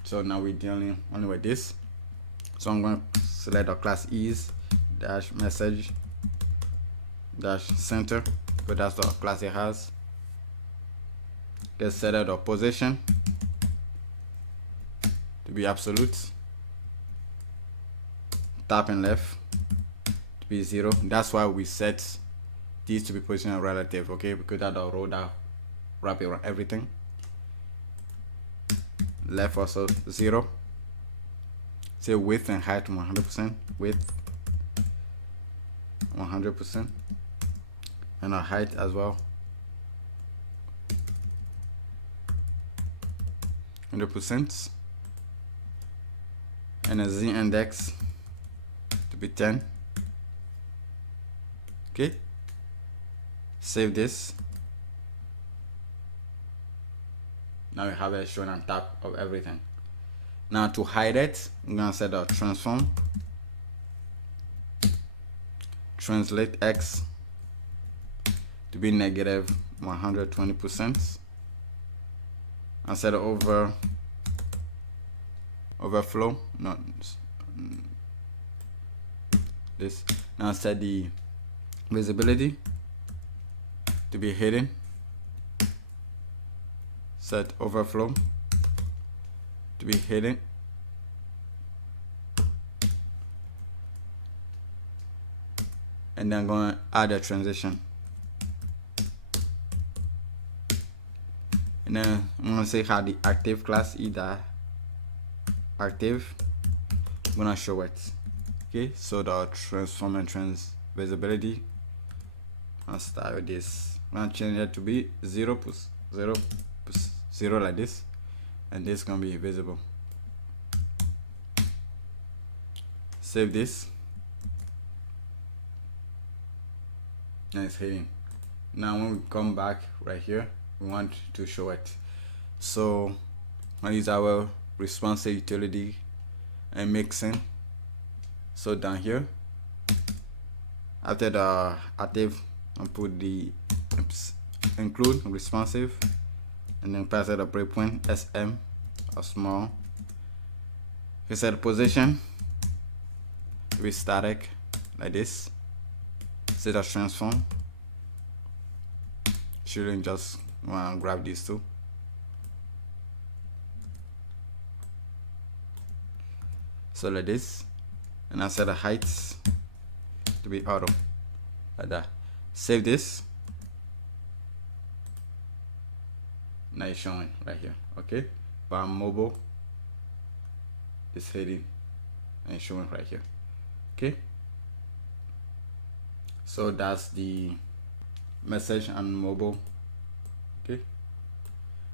So now we're dealing only with this. So I'm going to select the class is dash message dash center, because that's the class it has. Get set the position to be absolute, top and left to be 0. That's why we set these to be position relative, okay, because that's the row that wrap around everything. Left also 0. Say width and height 100%, width 100%, and our height as well 100%, and a z index to be 10. Okay, save this. Now we have it shown on top of everything. Now to hide it, I'm gonna set a transform, translate x to be negative 120%, and set overflow, not this. Now set the visibility to be hidden, set overflow to be hidden, and then I'm going to add a transition, and then I'm going to say how the active class either active, I'm going to show it. Okay, so the transform and trans visibility, I'll start with this. I'm going to change it to be 0 like this, and this is going to be visible. Save this. And it's hidden. Now when we come back right here, we want to show it. So I use our responsive utility and mixin. So down here, after the active, I'll put the include responsive, and then pass it a breakpoint SM or small. We set the position to be static like this. Set a transform. Shouldn't just want to grab these two. So like this, and I set the heights to be auto like that. Save this. Now it's showing right here, okay? But on mobile, it's hidden and it's showing right here, okay? So that's the message on mobile, okay?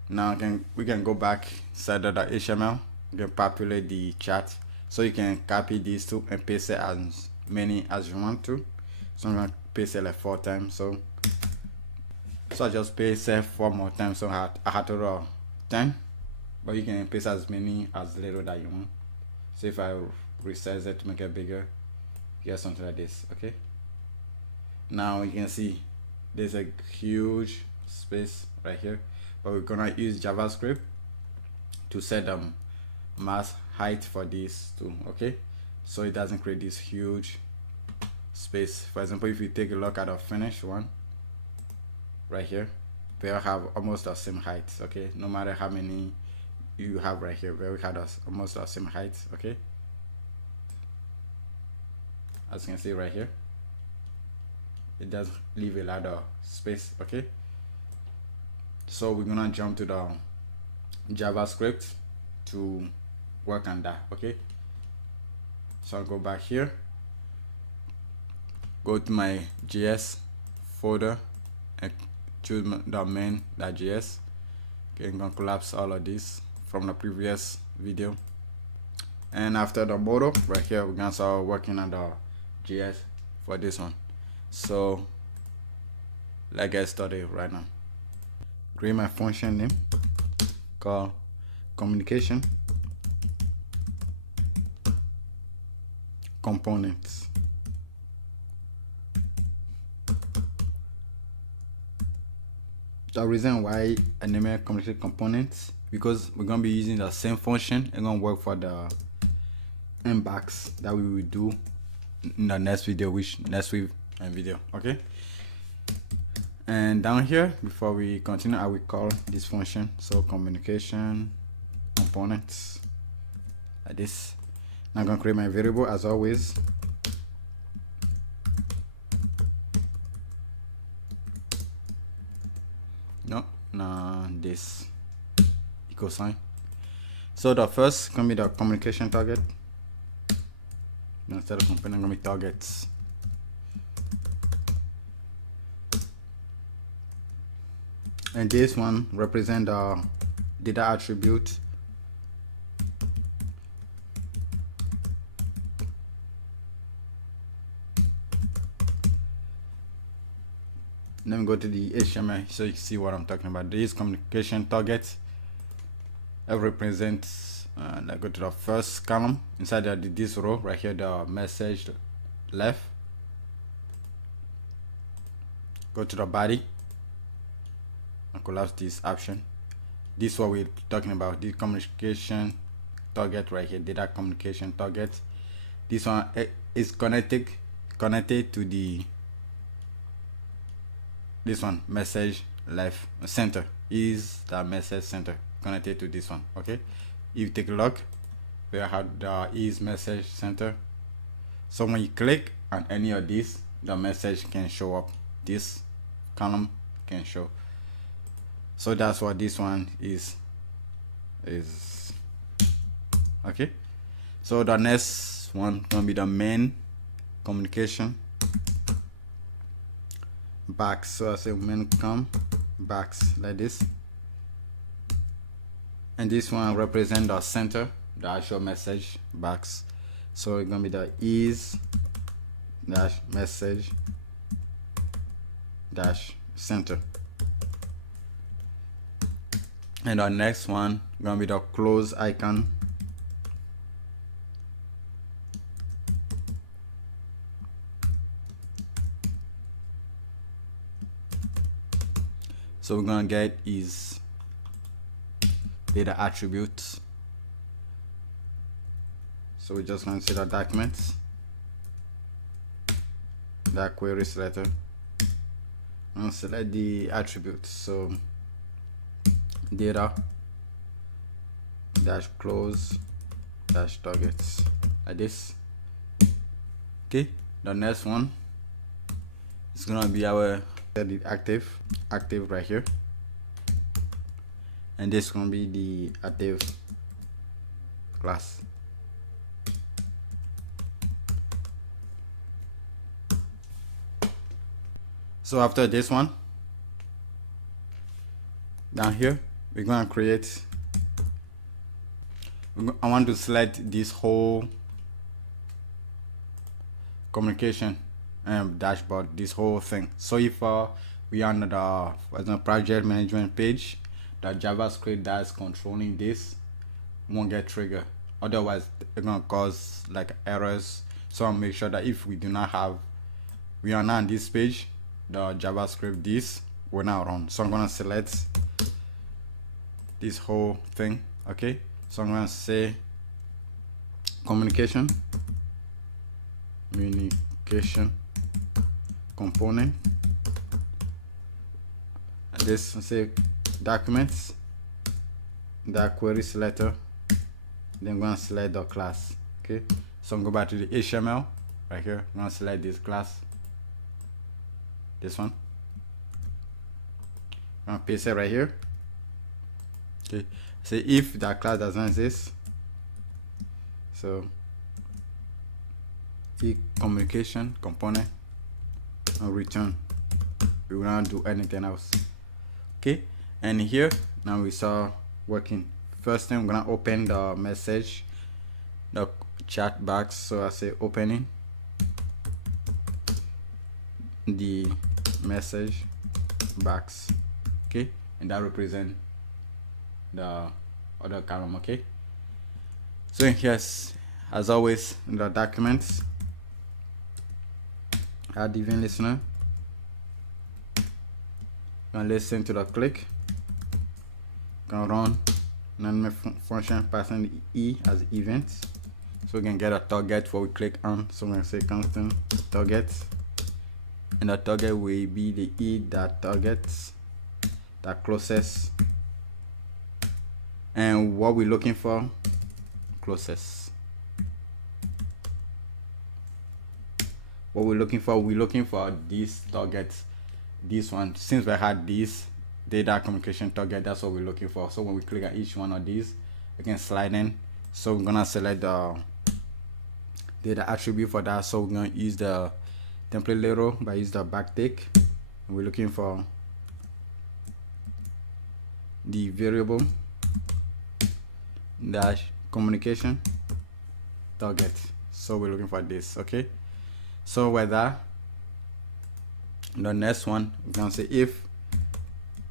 Now we can go back inside of the HTML, you can populate the chat, so you can copy these two and paste it as many as you want to. So I'm gonna paste it like 4 times. So I just paste it 4 more times. So I had to draw 10, but you can paste as many as little that you want. So if I resize it to make it bigger, you get something like this, okay? now you can see there's a huge space right here, but we're gonna use JavaScript to set mask height for these two, okay, so it doesn't create this huge space. For example, if you take a look at the finished one right here, they all have almost the same height, okay, no matter how many you have right here, they all have almost the same height, okay, as you can see right here, it does leave a lot of space, okay. So we're gonna jump to the JavaScript to work on that, okay. So I'll go back here, go to my JS folder and choose the main.js. Okay, I'm gonna collapse all of this from the previous video, and after the modal right here, we're gonna start working on the JS for this one. So let's get started right now. Create my function name called communication components. The reason why I name it communication components, because we're gonna be using the same function and gonna work for the inbox that we will do in the next video, which next week and video, okay. And down here, before we continue, I will call this function, so communication components, like this. Now I'm gonna create my variable as always. This equal sign. So the first gonna be the communication target. Instead of component, gonna be targets. And this one represent the data attribute. Let me go to the HTML so you can see what I'm talking about. These communication targets represents, let's go to the first column inside this row right here, the message left. Go to the body and collapse this option. This is what we're talking about, the communication target right here, data communication target. This one is connected to the this one, message left center, is the message center connected to this one, okay. If you take a look, we have the is message center, so when you click on any of these, the message can show up, this column can show. So that's what this one is okay. So the next one gonna be the main communication box. So I say main com box, like this, and this one represent the center, the actual message box. So it's gonna be the is dash message dash center. And our next one gonna be the close icon. So we're gonna get is data attributes. So we're just gonna see the documents, the query selector, and select the attributes. So data dash close dash targets, like this, okay. The next one is gonna be our active right here, and this is gonna be the active class. So after this one, down here we're gonna create, I want to select this whole communication dashboard, this whole thing. So if we are on the, for example, project management page, the JavaScript that's controlling this won't get triggered, otherwise it's gonna cause like errors. So I'll make sure that if we do not have we are now on this page. The JavaScript this will now run. So I'm gonna select this whole thing. Okay, so I'm gonna say communication component. And this say documents, the query selector. Then I'm gonna select the class. Okay, so I'm going back to the HTML right here. I'm gonna select this class, this one. I'm gonna paste it right here. Okay, say if that class does not exist, so communication component and return. We will not do anything else. Okay, and here now we saw working. First thing, I'm gonna open the message, the chat box. So I say opening the message box. Okay, and that represent the other column. Okay, so here's, as always, in the documents, add event listener. Gonna listen to the click. Gonna run non function passing e as event, so we can get a target before we click on. So I'm gonna say constant target, and the target will be the e that targets that closest, and what we're looking for, closest. What we're looking for these targets, this one. Since we had this data communication target, that's what we're looking for. So when we click on each one of these, we can slide in. So we're gonna select the data attribute for that. So we're gonna use the template label by use the backtick. We're looking for the variable dash communication target. So we're looking for this. Okay, so whether the next one, we're gonna say if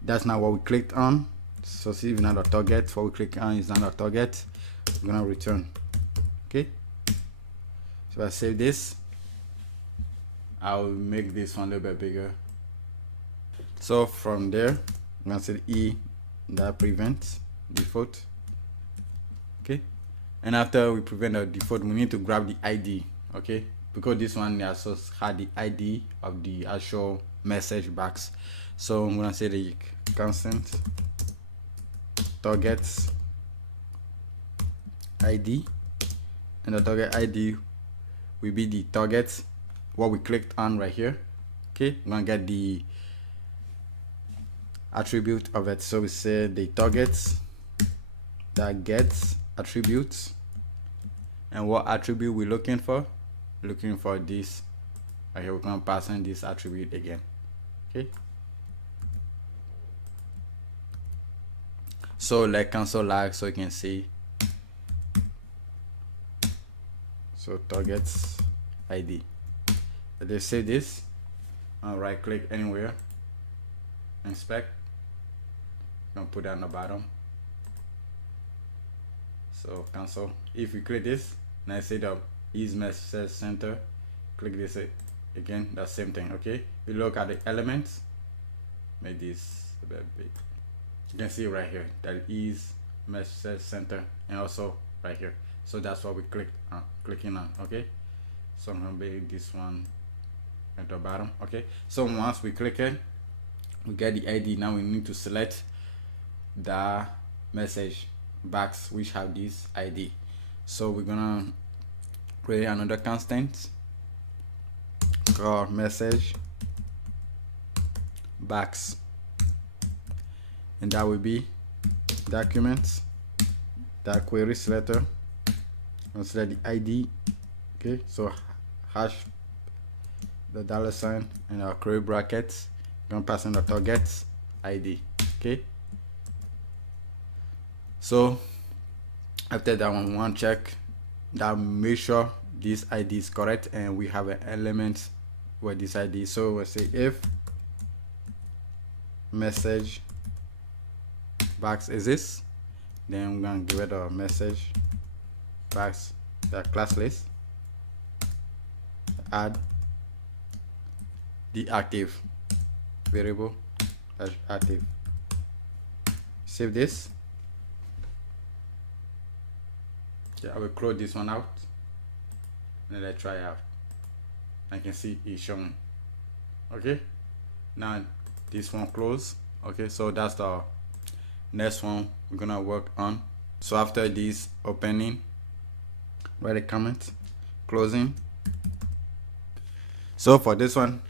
that's not what we clicked on, so see if not a target, what we click on is not a target, we're gonna return. Okay, so I save this. I'll make this one a little bit bigger. So from there, I'm gonna say e that prevent default. Okay, and after we prevent the default, we need to grab the ID. Okay, because this one also had the ID of the actual message box. So I'm gonna say the constant targets ID, and the target ID will be the target what we clicked on right here. Okay, we're gonna get the attribute of it. So we say the targets that gets attributes, and what attribute we're looking for? Looking for this right here. We're gonna pass in this attribute again. Okay, so like console log, so you can see. So targets ID. Let's say this. I'll right click anywhere, inspect, don't put that on the bottom. So cancel. If we click this, now say the ease message center, click this again, the same thing. Okay, we look at the elements, make this a bit big. You can see right here that is message center, and also right here. So that's what we clicking on. Okay, so I'm gonna make this one at the bottom. Okay, so once we click it, we get the ID. Now we need to select the message box which have this ID. So we're gonna create another constant called message box, and that will be documents that query selector, and select the ID. Okay, so hash the $, and our curly brackets, gonna pass in the target ID. Okay, so after that one, we want to check that, make sure this ID is correct, and we have an element with this ID. So we'll say if message box exists, then we're gonna give it a message box, the class list, add the active variable dash active. Save this. Okay, I will close this one out and let's try out. I can see it's showing. Okay, now this one close. Okay, so that's the next one we're gonna work on. So after this opening, write a comment, closing. So for this one,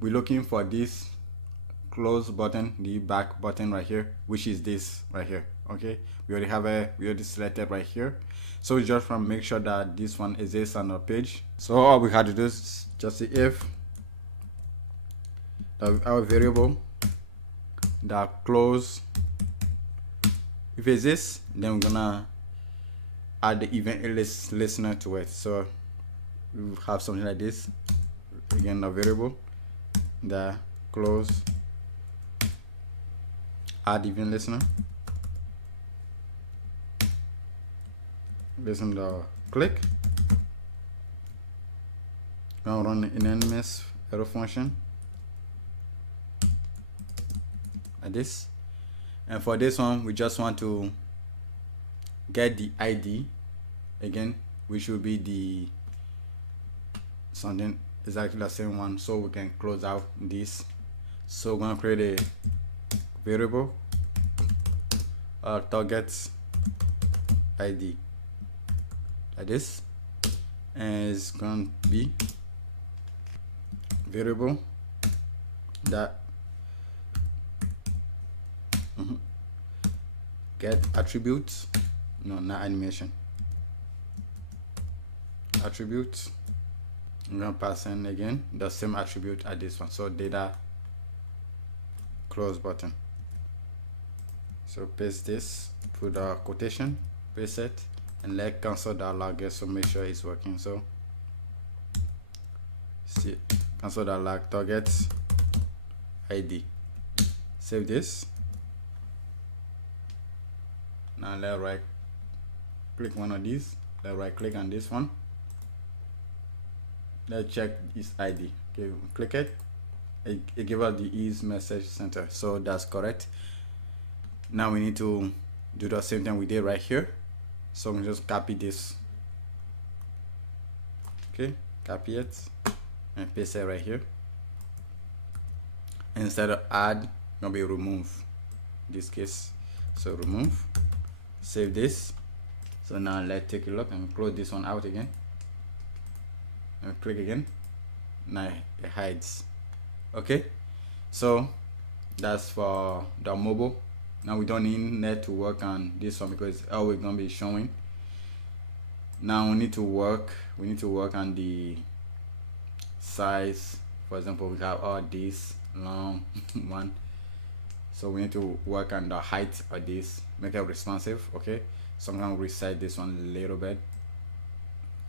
we're looking for this close button, the back button right here, which is this right here. Okay, we already selected right here. So we just want to make sure that this one exists on our page. So all we had to do is just say if our variable that close, if it exists, then we're gonna add the event listener to it. So we have something like this. Again, a variable that close, add event listener, listen to click, now run an anonymous arrow function like this. And for this one, we just want to get the ID again, which will be the something exactly the same one, so we can close out this. So we're gonna create a variable target ID like this, and it's gonna be variable that get attributes, no, not animation, attributes. I'm gonna pass in again the same attribute as this one, so data close button. So paste this, put a quotation, paste it, and let console dialog, so make sure it's working. So see console dialog target ID. Save this. Now let's right click one of these, let's right click on this one, let's check its ID. Okay, click it, it gives us the ease message center, so that's correct. Now we need to do the same thing we did right here, so we just copy this. Okay, copy it and paste it right here. Instead of add, gonna be remove in this case, so remove. Save this. So now let's take a look and close this one out again and click again. Now it hides. Okay, so that's for the mobile. Now we don't need to work on this one because it's always gonna be showing. Now we need to work on the size. For example, we have all this long one, so we need to work on the height of this, make it responsive. Okay, so I'm gonna resize this one a little bit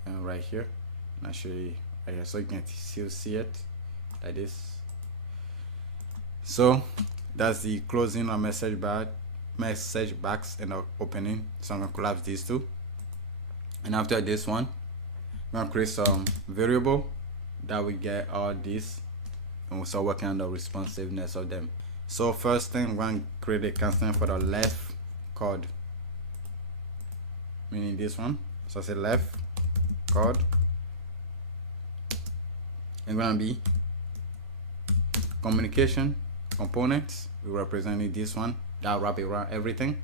right here, and I'll show you right here so you can still see it like this. So that's the closing of message box and the opening. So I'm gonna collapse these two, and after this one I'm gonna create some variable that we get all this, and we'll start working on the responsiveness of them. So first thing, we're gonna create a constant for the left chord, meaning this one. So I say left chord, and gonna be communication components. We representing this one that wrap around everything.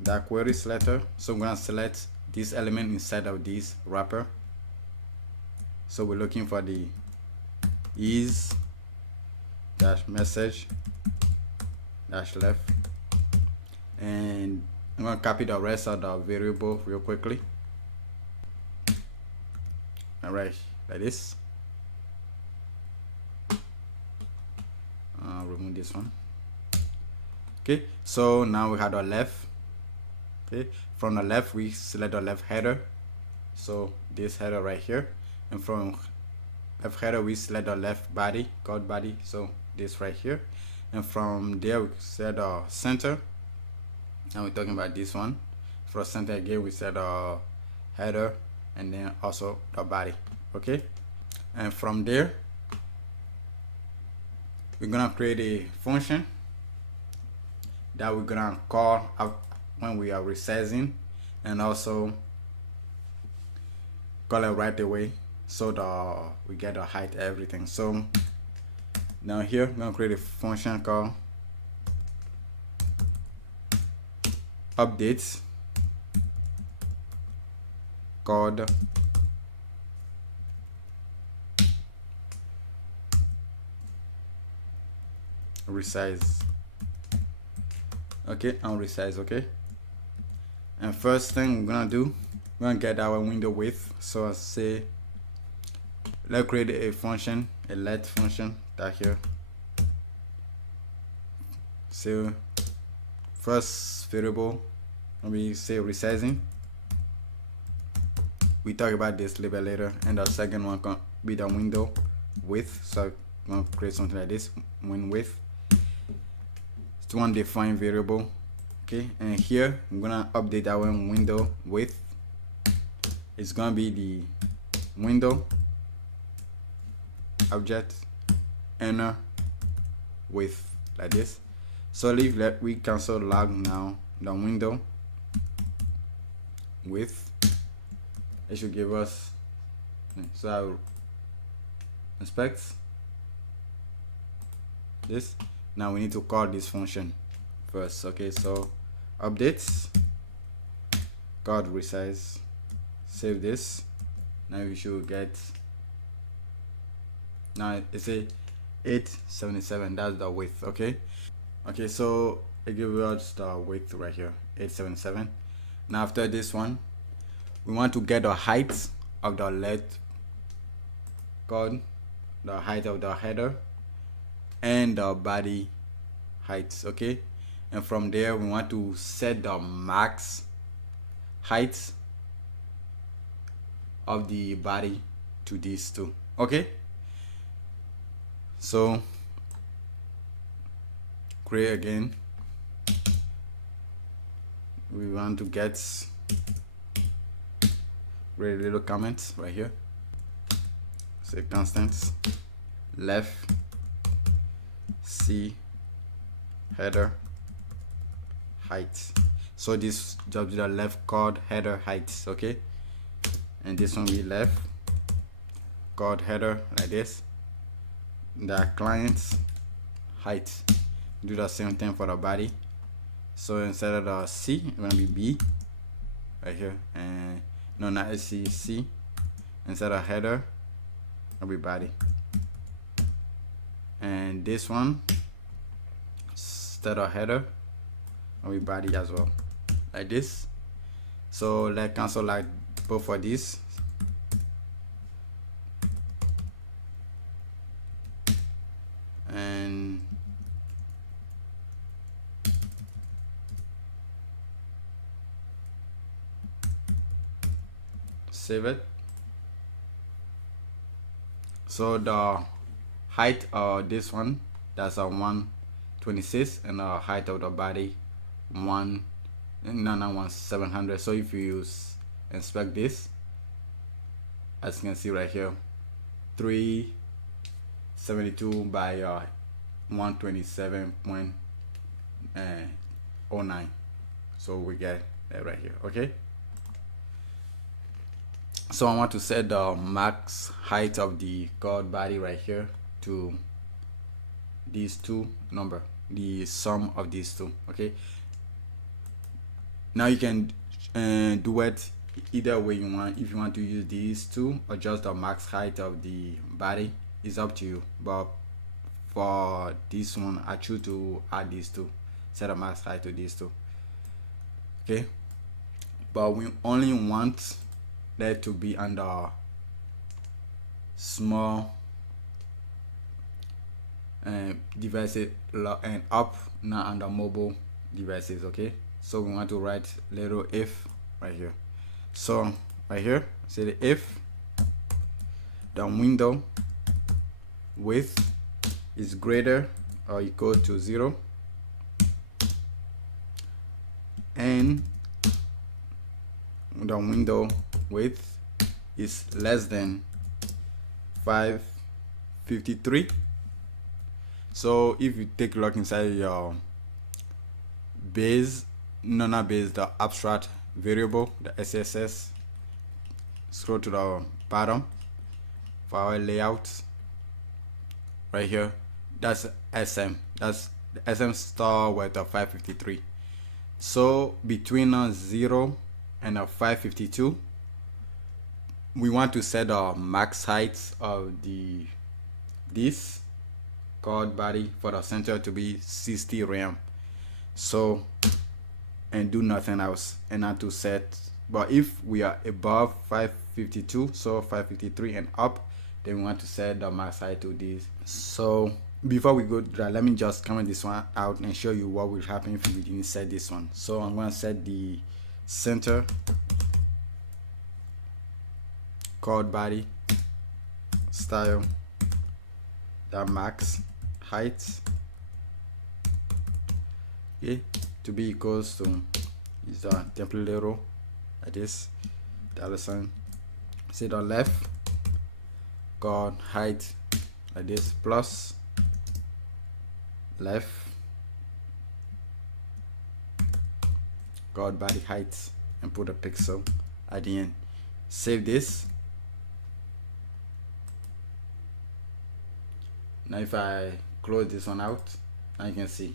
That query selector. So we're gonna select this element inside of this wrapper. So we're looking for the is dash message dash left, and I'm gonna copy the rest of the variable real quickly. All right, like this. Remove this one. Okay, so now we have the left. Okay, from the left we select the left header, so this header right here, and from left header we select the left body, code body, so this right here, and from there we set the center. Now we're talking about this one. For center again we set the header and then also the body. Okay, and from there we're gonna create a function that we're gonna call out when we are resizing, and also call it right away so that we get the height, everything. So now here we're gonna create a function called updates called resize. Okay, and resize. Okay, and first thing we're gonna do, we're gonna get our window width. So I say let's create a function, a let function that here. So first variable, let me say resizing. We talk about this a little bit later, and the second one can be the window width. So I'm gonna create something like this, win width. It's one defined variable. Okay, and here I'm gonna update our window width. It's gonna be the window object inner width, like this. So let we cancel log now the window width. It should give us, so I will inspect this. Now we need to call this function first. Okay, so updates called resize, save this. Now we should get, now it's a 877, that's the width. Okay, so it gives us the width right here, 877. Now after this one, we want to get the height of the let code, the height of the header, and the body heights. Okay, and from there we want to set the max height of the body to these two. Okay, so create again. We want to get create a little comment right here. Say constants left C header height. So this just the left chord header heights. Okay, and this one be left chord header like this. The client's height, do the same thing for the body. So instead of the C, it's gonna be B right here, and no, not C, C. Instead of header, it'll be body. And this one, instead of header, it'll be body as well, like this. So let's cancel like both of these. And save it. So the height of this one, that's a 126, and the height of the body 700. So if you use inspect this, as you can see right here, 372 by 127.09. So we get that right here. Okay, so I want to set the max height of the code body right here to these two number, the sum of these two. Okay, now you can do it either way you want. If you want to use these two or just the max height of the body, is up to you. But for this one, I choose to add these two, set a max height to these two. Okay, but we only want that to be under small devices and up, not under mobile devices. Okay, so we want to write little if right here. So right here, say the if the window width is greater or equal to 0, and the window width is less than 553. So if you take a look inside your base, no, not base, the abstract variable, the SCSS, scroll to the bottom for our layout right here, that's SM, that's the SM star with a 553. So between a 0 and a 552, we want to set the max height of this code body for the center to be 60 rem. So, and do nothing else, and not to set. But if we are above 552, so 553 and up, then we want to set the max height to this. So before we go to that, let me just comment this one out and show you what will happen if we didn't set this one. So I'm going to set the center code body style, the max height, okay, to be equals to is the template arrow like this, $sign, say the left code height like this, plus left code body height, and put a pixel at the end. Save this. Now if I close this one out, now you can see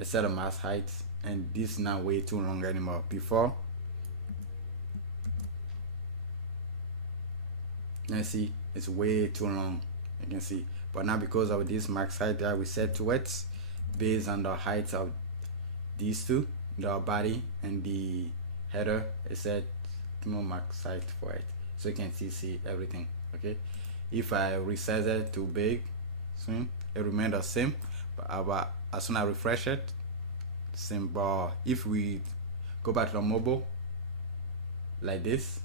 I set a max height, and this is not way too long anymore. Before, now see it's way too long, you can see, but now because of this max height that we set to it based on the height of these two, the body and the header, is set no max height for it, so you can see everything. Okay, if I resize it too big, soon it remains the same, but as soon as I refresh it, same. But if we go back to the mobile like this,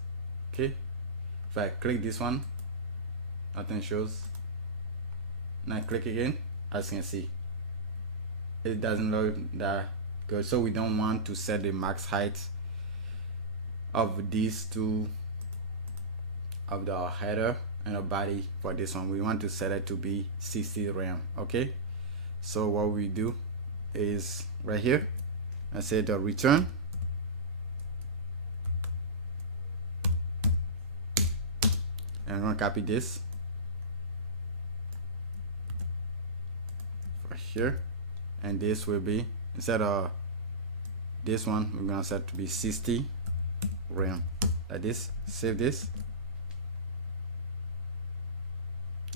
okay, if I click this one, nothing shows. Now I click again, as you can see it doesn't load that good. So we don't want to set the max height of these two, of the header and a body for this one. We want to set it to be 60 rem. Okay, so what we do is right here, I say the return, and I'm gonna copy this right here, and this will be, instead of this one, we're gonna set to be 60 rem like this. Save this.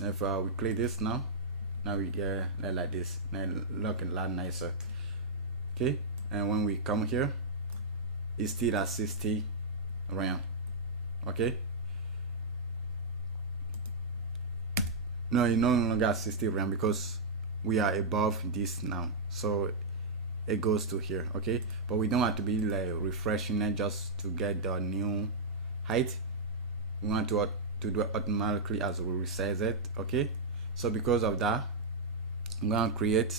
If we click this now we get like this, now look a lot nicer. Okay, and when we come here, it's still at 60 rem. Okay, no, you no longer got 60 rem because we are above this now, so it goes to here. Okay, but we don't have to be like refreshing it just to get the new height. We want to do it automatically as we resize it. Okay, so because of that, I'm gonna create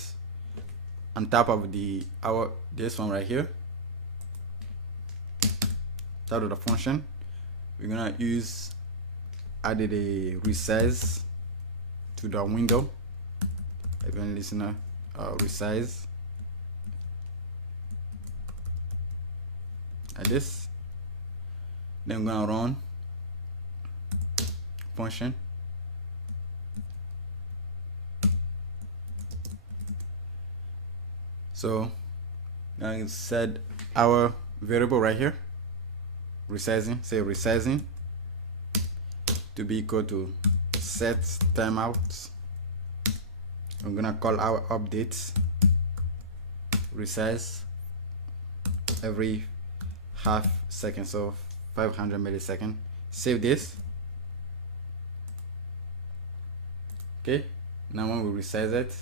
on top of this one right here, top of the function, we're gonna added a resize to the window, event listener, resize like this. Then I'm gonna run function. So I set our variable right here, resizing, say resizing to be equal to set timeout. I'm gonna call our updates resize every half second, so 500 milliseconds. Save this. Okay, now when we resize it,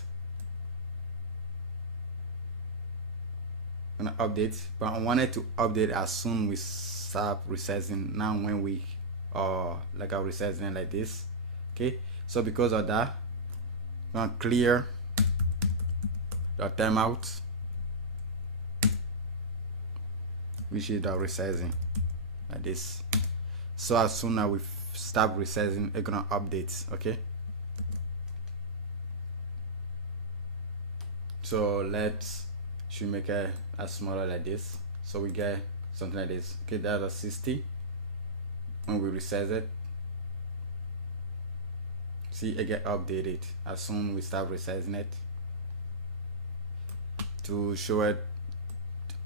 I'm gonna update, but I wanted to update as soon we stop resizing. Now when we like our resizing like this. Okay, so because of that, I'm gonna clear the timeout, which is the resizing like this. So as soon as we stop resizing, it's gonna update. Okay, So let's should make a smaller like this, so we get something like this. Okay, that's a 60. When we resize it, see it get updated as soon as we start resizing it. To show it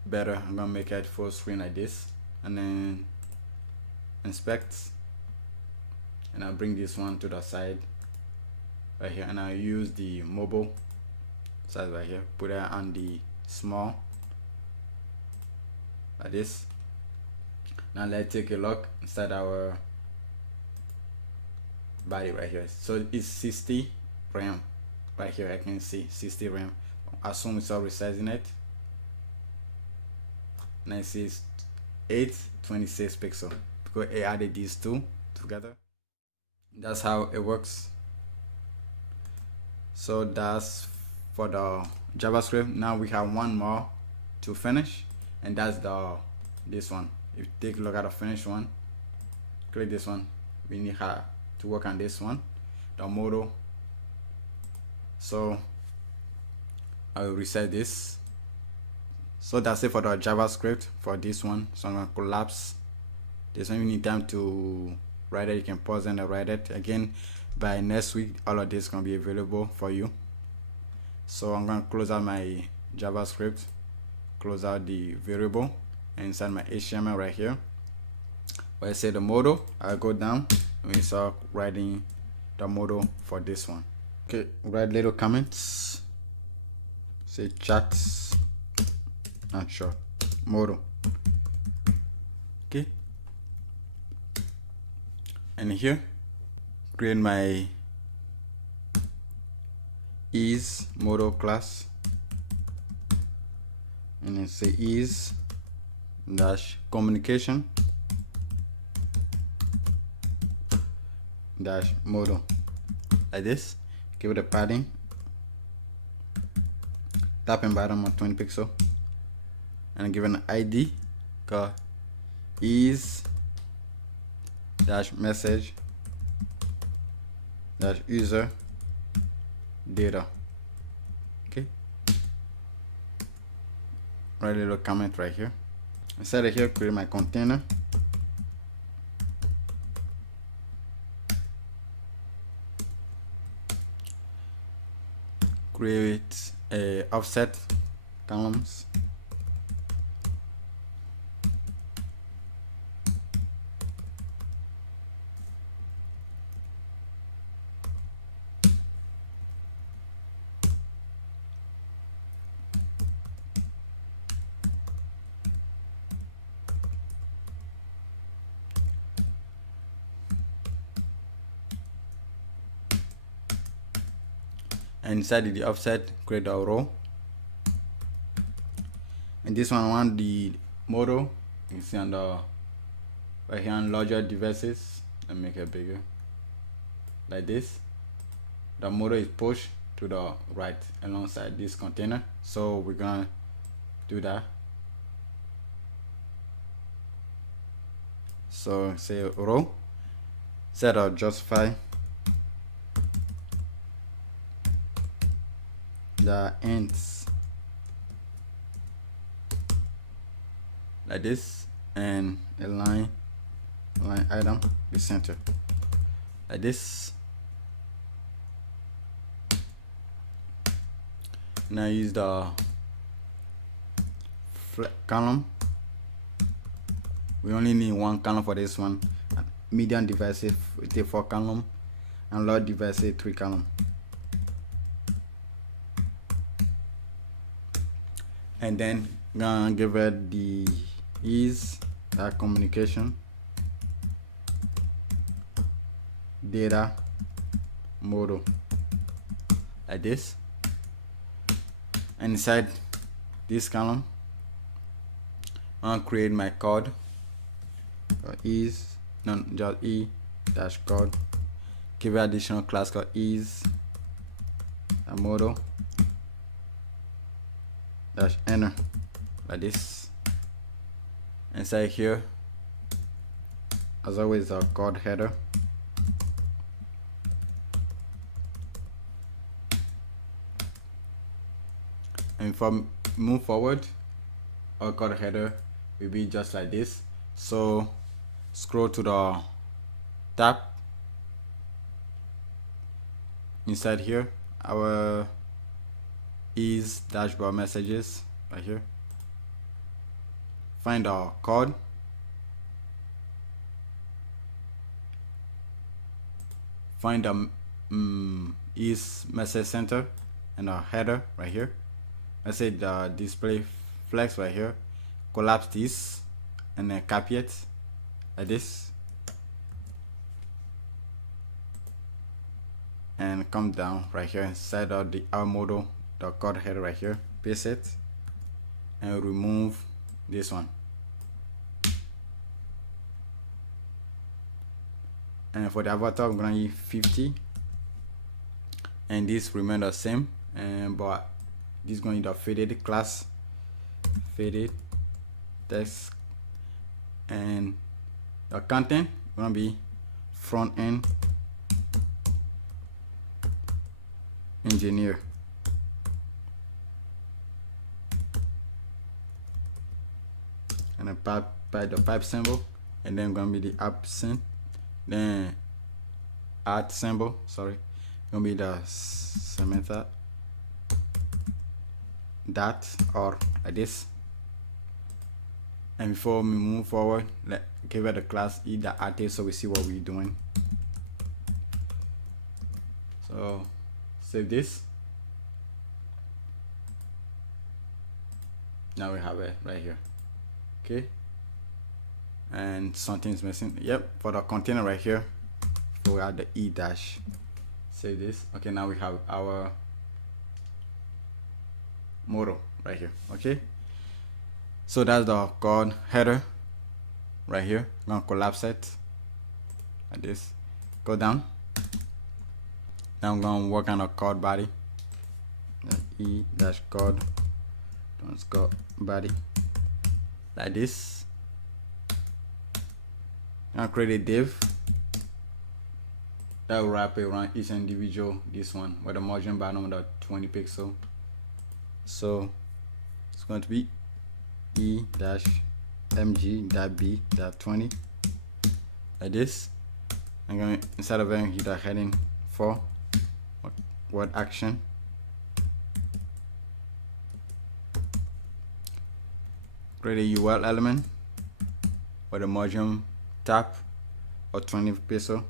better, I'm gonna make it full screen like this, and then inspect, and I'll bring this one to the side right here, and I'll use the mobile size right here, put it on the small like this. Now let's take a look inside our body right here. So it's 60 RAM right here. I can see 60 RAM. As soon as we start resizing it, and I see it's 826 pixel because I added these two together. That's how it works. So that's for the JavaScript. Now we have one more to finish, and that's this one. If you take a look at the finished one, click this one. We need to work on this one, the modal. So I will reset this. So that's it for the JavaScript for this one. So I'm gonna collapse this one. You need time to write it. You can pause and write it again. By next week, all of this is gonna be available for you. So I'm gonna close out my JavaScript, close out the variable, and inside my HTML right here, where I say the modal, I'll go down and we start writing the modal for this one. Okay, write little comments. Say chats, not short, modal. Okay, and here create my is modal class, and then say is dash communication dash modal like this. Give it a padding, top and bottom on 20 pixel, and give an ID called is dash message dash user data. Okay, write a little comment right here. Inside of here, create my container. Create a offset columns. And inside the offset, create a row. And this one, I want the modal. You can see on the right here on larger devices. Let me make it bigger. Like this. The modal is pushed to the right alongside this container. So we're gonna do that. So say row. Set or justify the ends like this, and a line item be center like this. Now use the column. We only need one column for this one. Medium device we take 4 column, and large device 3 column. And then gonna give it the is that communication data modal like this. And inside this column, I'll create my code is just e dash code. Give it additional class called is a modal dash enter like this. Inside here, as always, our code header. And from move forward, our code header will be just like this. So scroll to the tab inside here, our is dashboard messages right here. Find our code, find the is message center and our header right here. Let's say the display flex right here. Collapse this and then copy it like this, and come down right here inside of our modal, the code header right here, paste it and remove this one. And for the avatar, I'm gonna use 50, and this remain the same, and but this is going to the faded class, faded text, and the content gonna be front end engineer. And then the pipe symbol, and then gonna be the absent, then @ symbol, sorry, gonna be the Samantha that or like this. And before we move forward, give it a class e.at so we see what we're doing. So save this. Now we have it right here. Okay, and something's missing. Yep, for the container right here, so we add the e dash. Save this. Okay, now we have our modal right here. Okay, so that's the code header right here. I'm gonna collapse it like this. Go down. Now I'm gonna work on a code body. E dash code body like this. I'll create a div that will wrap around each individual, this one with a margin bottom of 20 pixel. So it's going to be e-mg.b.20 like this. I'm going to, instead of hit the heading 4 word action, create a UL element with a margin tab or 20 pixel.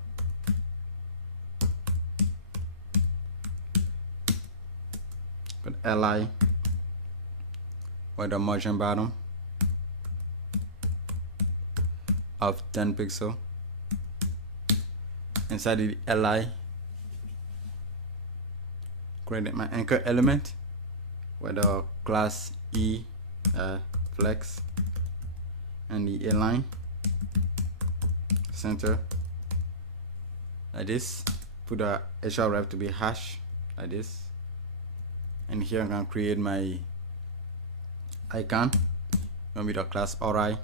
Put li with a margin bottom of 10 pixel. Inside the li, create my anchor element with a class e flex and the align center like this. Put the href to be hash like this, and here I'm gonna create my icon. Gonna be the class ri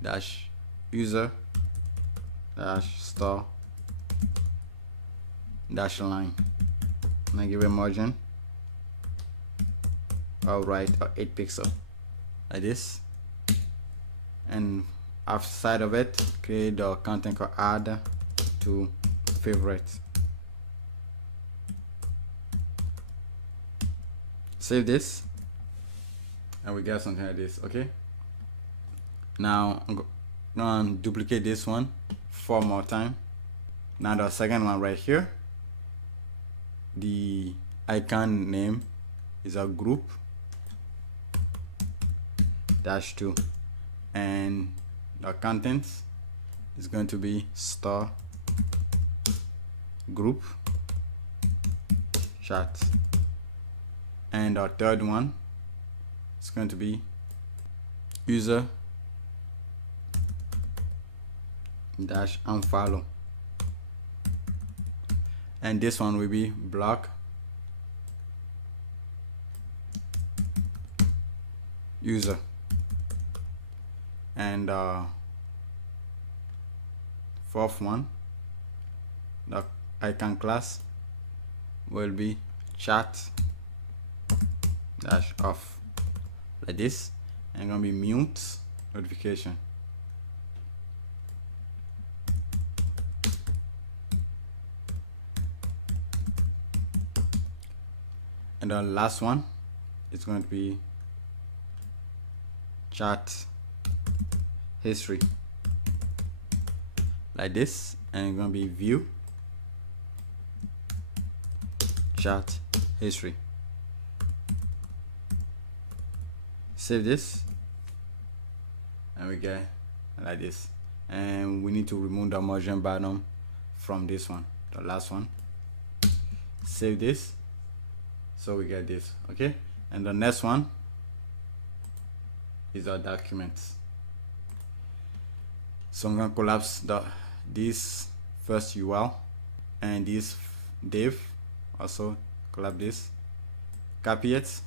dash user dash store dash line, and I give a margin of right or 8 pixel like this. And outside of it, create the content called add to favorite. Save this, and we get something like this. Okay, now I'm gonna duplicate this one 4 more times. Now the second one right here, the icon name is a group -2, and the contents is going to be star group chat, and our third one is going to be user dash unfollow, and this one will be block user, and fourth one, the icon class will be chat dash off like this, and gonna be mute notification. And the last one is going to be chat history like this, and it's going to be view chat history. Save this, and we get like this. And we need to remove the margin bottom from this one, the last one. Save this, so we get this. Okay, and the next one is our documents. So I'm gonna collapse this first URL and this div, also collapse this, copy it,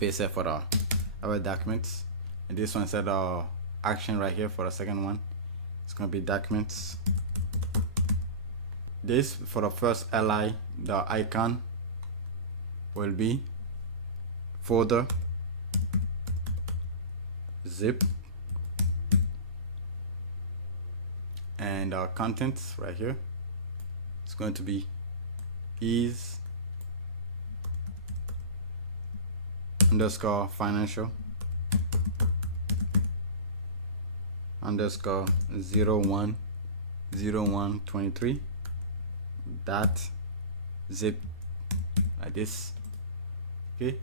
paste it for our documents, and this one said action right here for the second one. It's gonna be documents. This for the first li, the icon will be folder zip, and our contents right here, it's going to be is underscore financial underscore 010123 dot zip like this. Okay,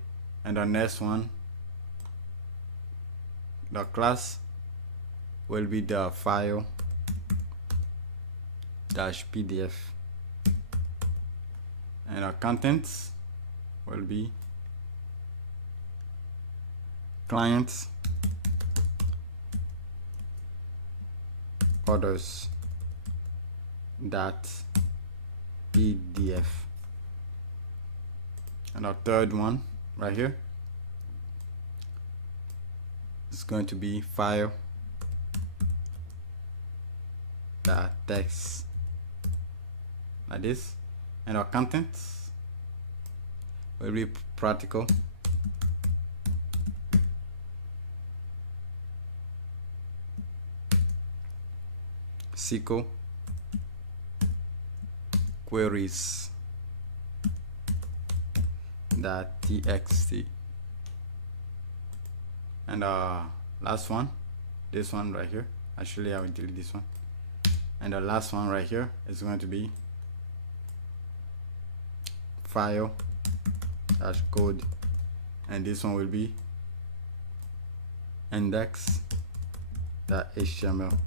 and the next one, the class will be the file dash pdf, and our contents will be clients orders dot pdf. And our third one right here is going to be file dot text like this, and our contents will be practical SQL queries .txt. And last one, this one right here, actually I will delete this one, and the last one right here is going to be file dash code, and this one will be index.html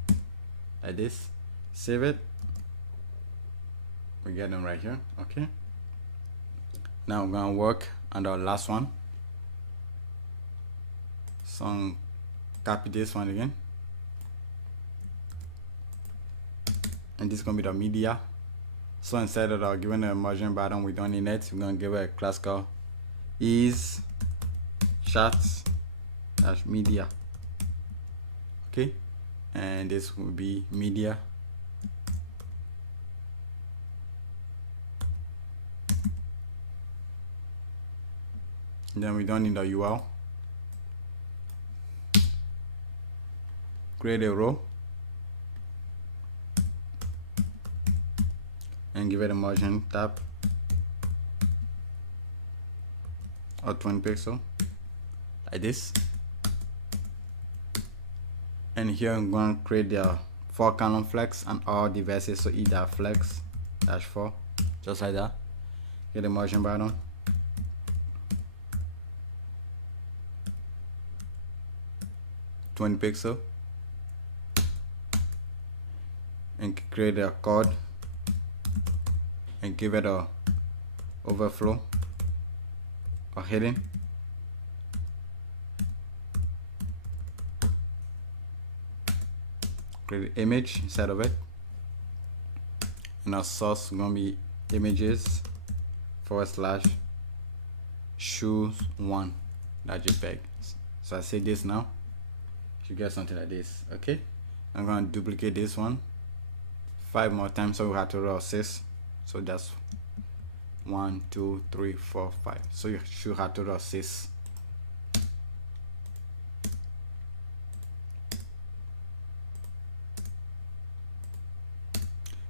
like this. Save it, we get them right here. Okay, now we're gonna work on the last one. So copy this one again, and this is gonna be the media. So instead of giving a margin button, we don't need it. We're gonna give it a class called is chat dash media. Okay, and this will be media. Then we don't need the URL. Create a row and give it a margin tab or 20 pixel like this. And here I'm going to create the 4 column flex and all devices, so either flex dash 4, just like that. Get a margin button, pixel, and create a code and give it a overflow or heading. Create an image inside of it, and our source is gonna be images / shoes1.jpg. So I say this now, you get something like this. Okay, I'm gonna duplicate this one 5 more times, so we have to roll 6. So that's 1 2 3 4 5. So you should have total 6.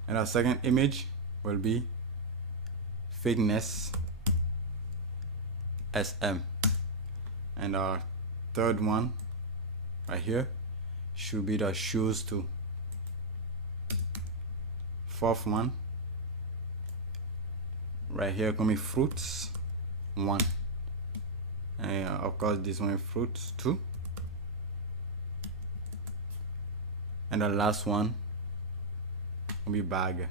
And our second image will be fitness SM, and our third one right here should be the shoes too. Fourth one right here gonna be fruits 1, and of course this one fruits 2, and the last one will be bag,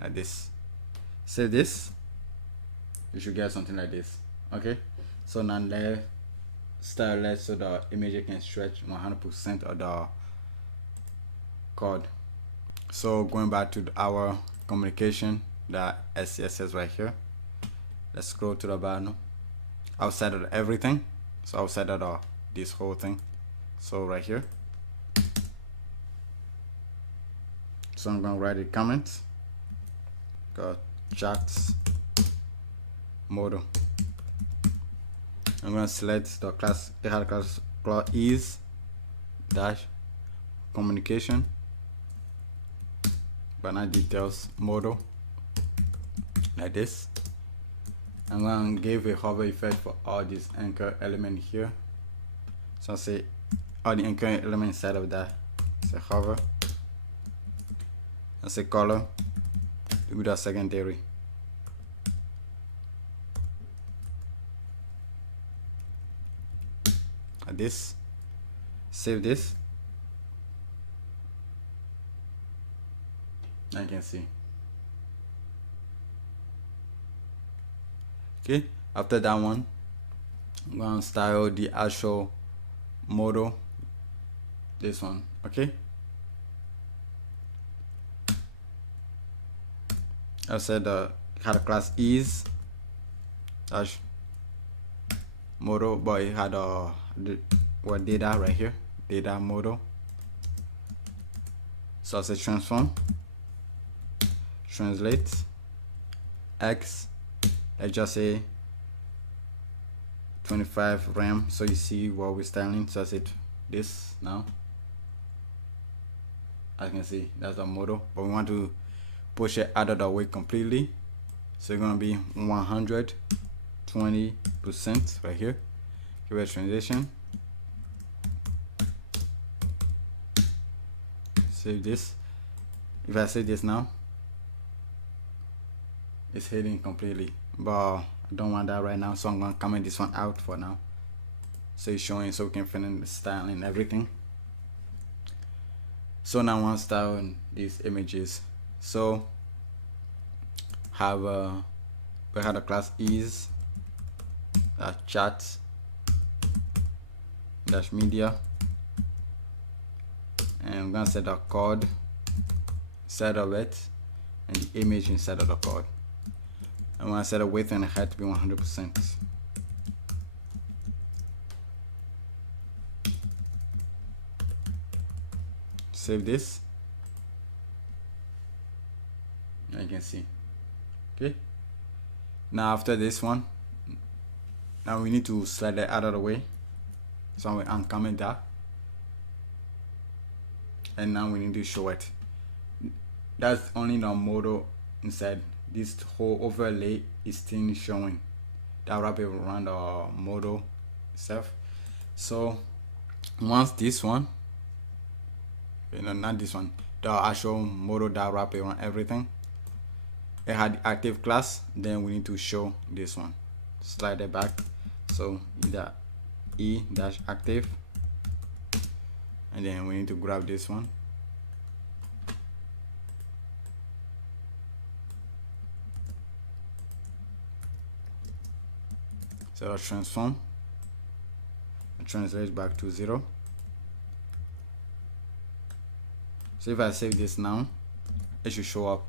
like this. Save this, you should get something like this. Okay, so now let's style it so the image can stretch 100% of the code. So going back to our communication, the SCSS right here, let's scroll to the bottom, outside of everything, so outside of this whole thing, so right here. So I'm gonna write a comment, got chats modal. I'm gonna select the class. It had a class is dash communication, but not details modal, like this. I'm gonna give a hover effect for all these anchor element here. So I say all the anchor element inside of that. Say hover. I say color with a secondary. Like this. Save this. I can see. Okay, after that one, I'm gonna style the actual modal, this one. Okay, I said had a class is dash modal, but it had a data right here, data modal. So I said transform, translate x, let's just say 25 RAM, so you see what we're styling. So I said this now. As you can see, that's the modal, but we want to push it out of the way completely, so it's gonna be 120% right here. Give it a transition, save this. If I save this now, it's hidden completely, but I don't want that right now, so I'm gonna comment this one out for now, so it's showing, so we can finish the style and everything. So now I want to style these images. So have we had a class is chat dash media, and I'm gonna set a code inside of it and the image inside of the code. I'm gonna set a width and a height to be 100%. Save this. Now you can see. Okay. Now after this one, now we need to slide that out of the way. So I'm gonna uncomment that. And now we need to show it. That's only the modal inside. This whole overlay is still showing. That wrap it around the modal itself. So once this one, not this one, the actual modal that wrap around everything, it had active class, then we need to show this one. Slide it back, so either e dash active, and then we need to grab this one, so I'll transform and translate back to 0. So if I save this now, it should show up.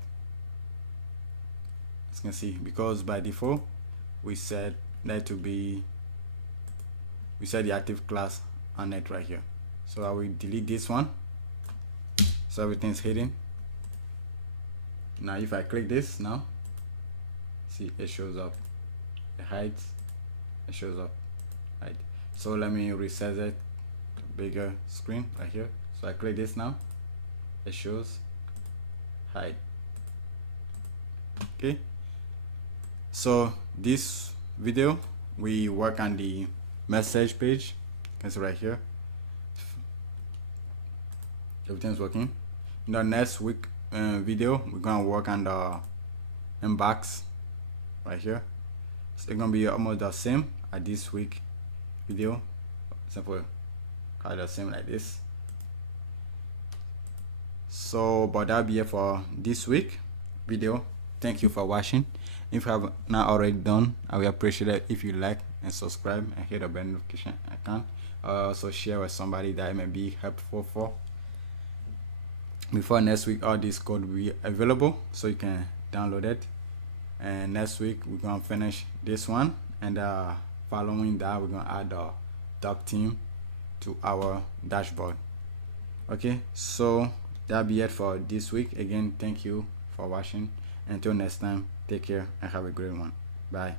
As you can see, because by default we set that to be, we set the active class on it right here. So I will delete this one, so everything's hidden. Now if I click this now, see it shows up the height, it shows up height. So let me resize it to bigger screen right here. So I click this now, it shows height. Okay, so this video we work on the message page. You can see right here everything's working. In the next week video, we're gonna work on the inbox right here. So it's gonna be almost the same as this week video. Simple, kind of same like this. So but that'll be it for this week video. Thank you for watching. If you have not already done, I will appreciate it if you like and subscribe and hit the bell notification icon. Also share with somebody that it may be helpful for. Before next week, all this code will be available, so you can download it. And next week we're gonna finish this one, and following that we're gonna add the top theme to our dashboard. Okay, so that'll be it for this week. Again, thank you for watching. Until next time, take care and have a great one. Bye.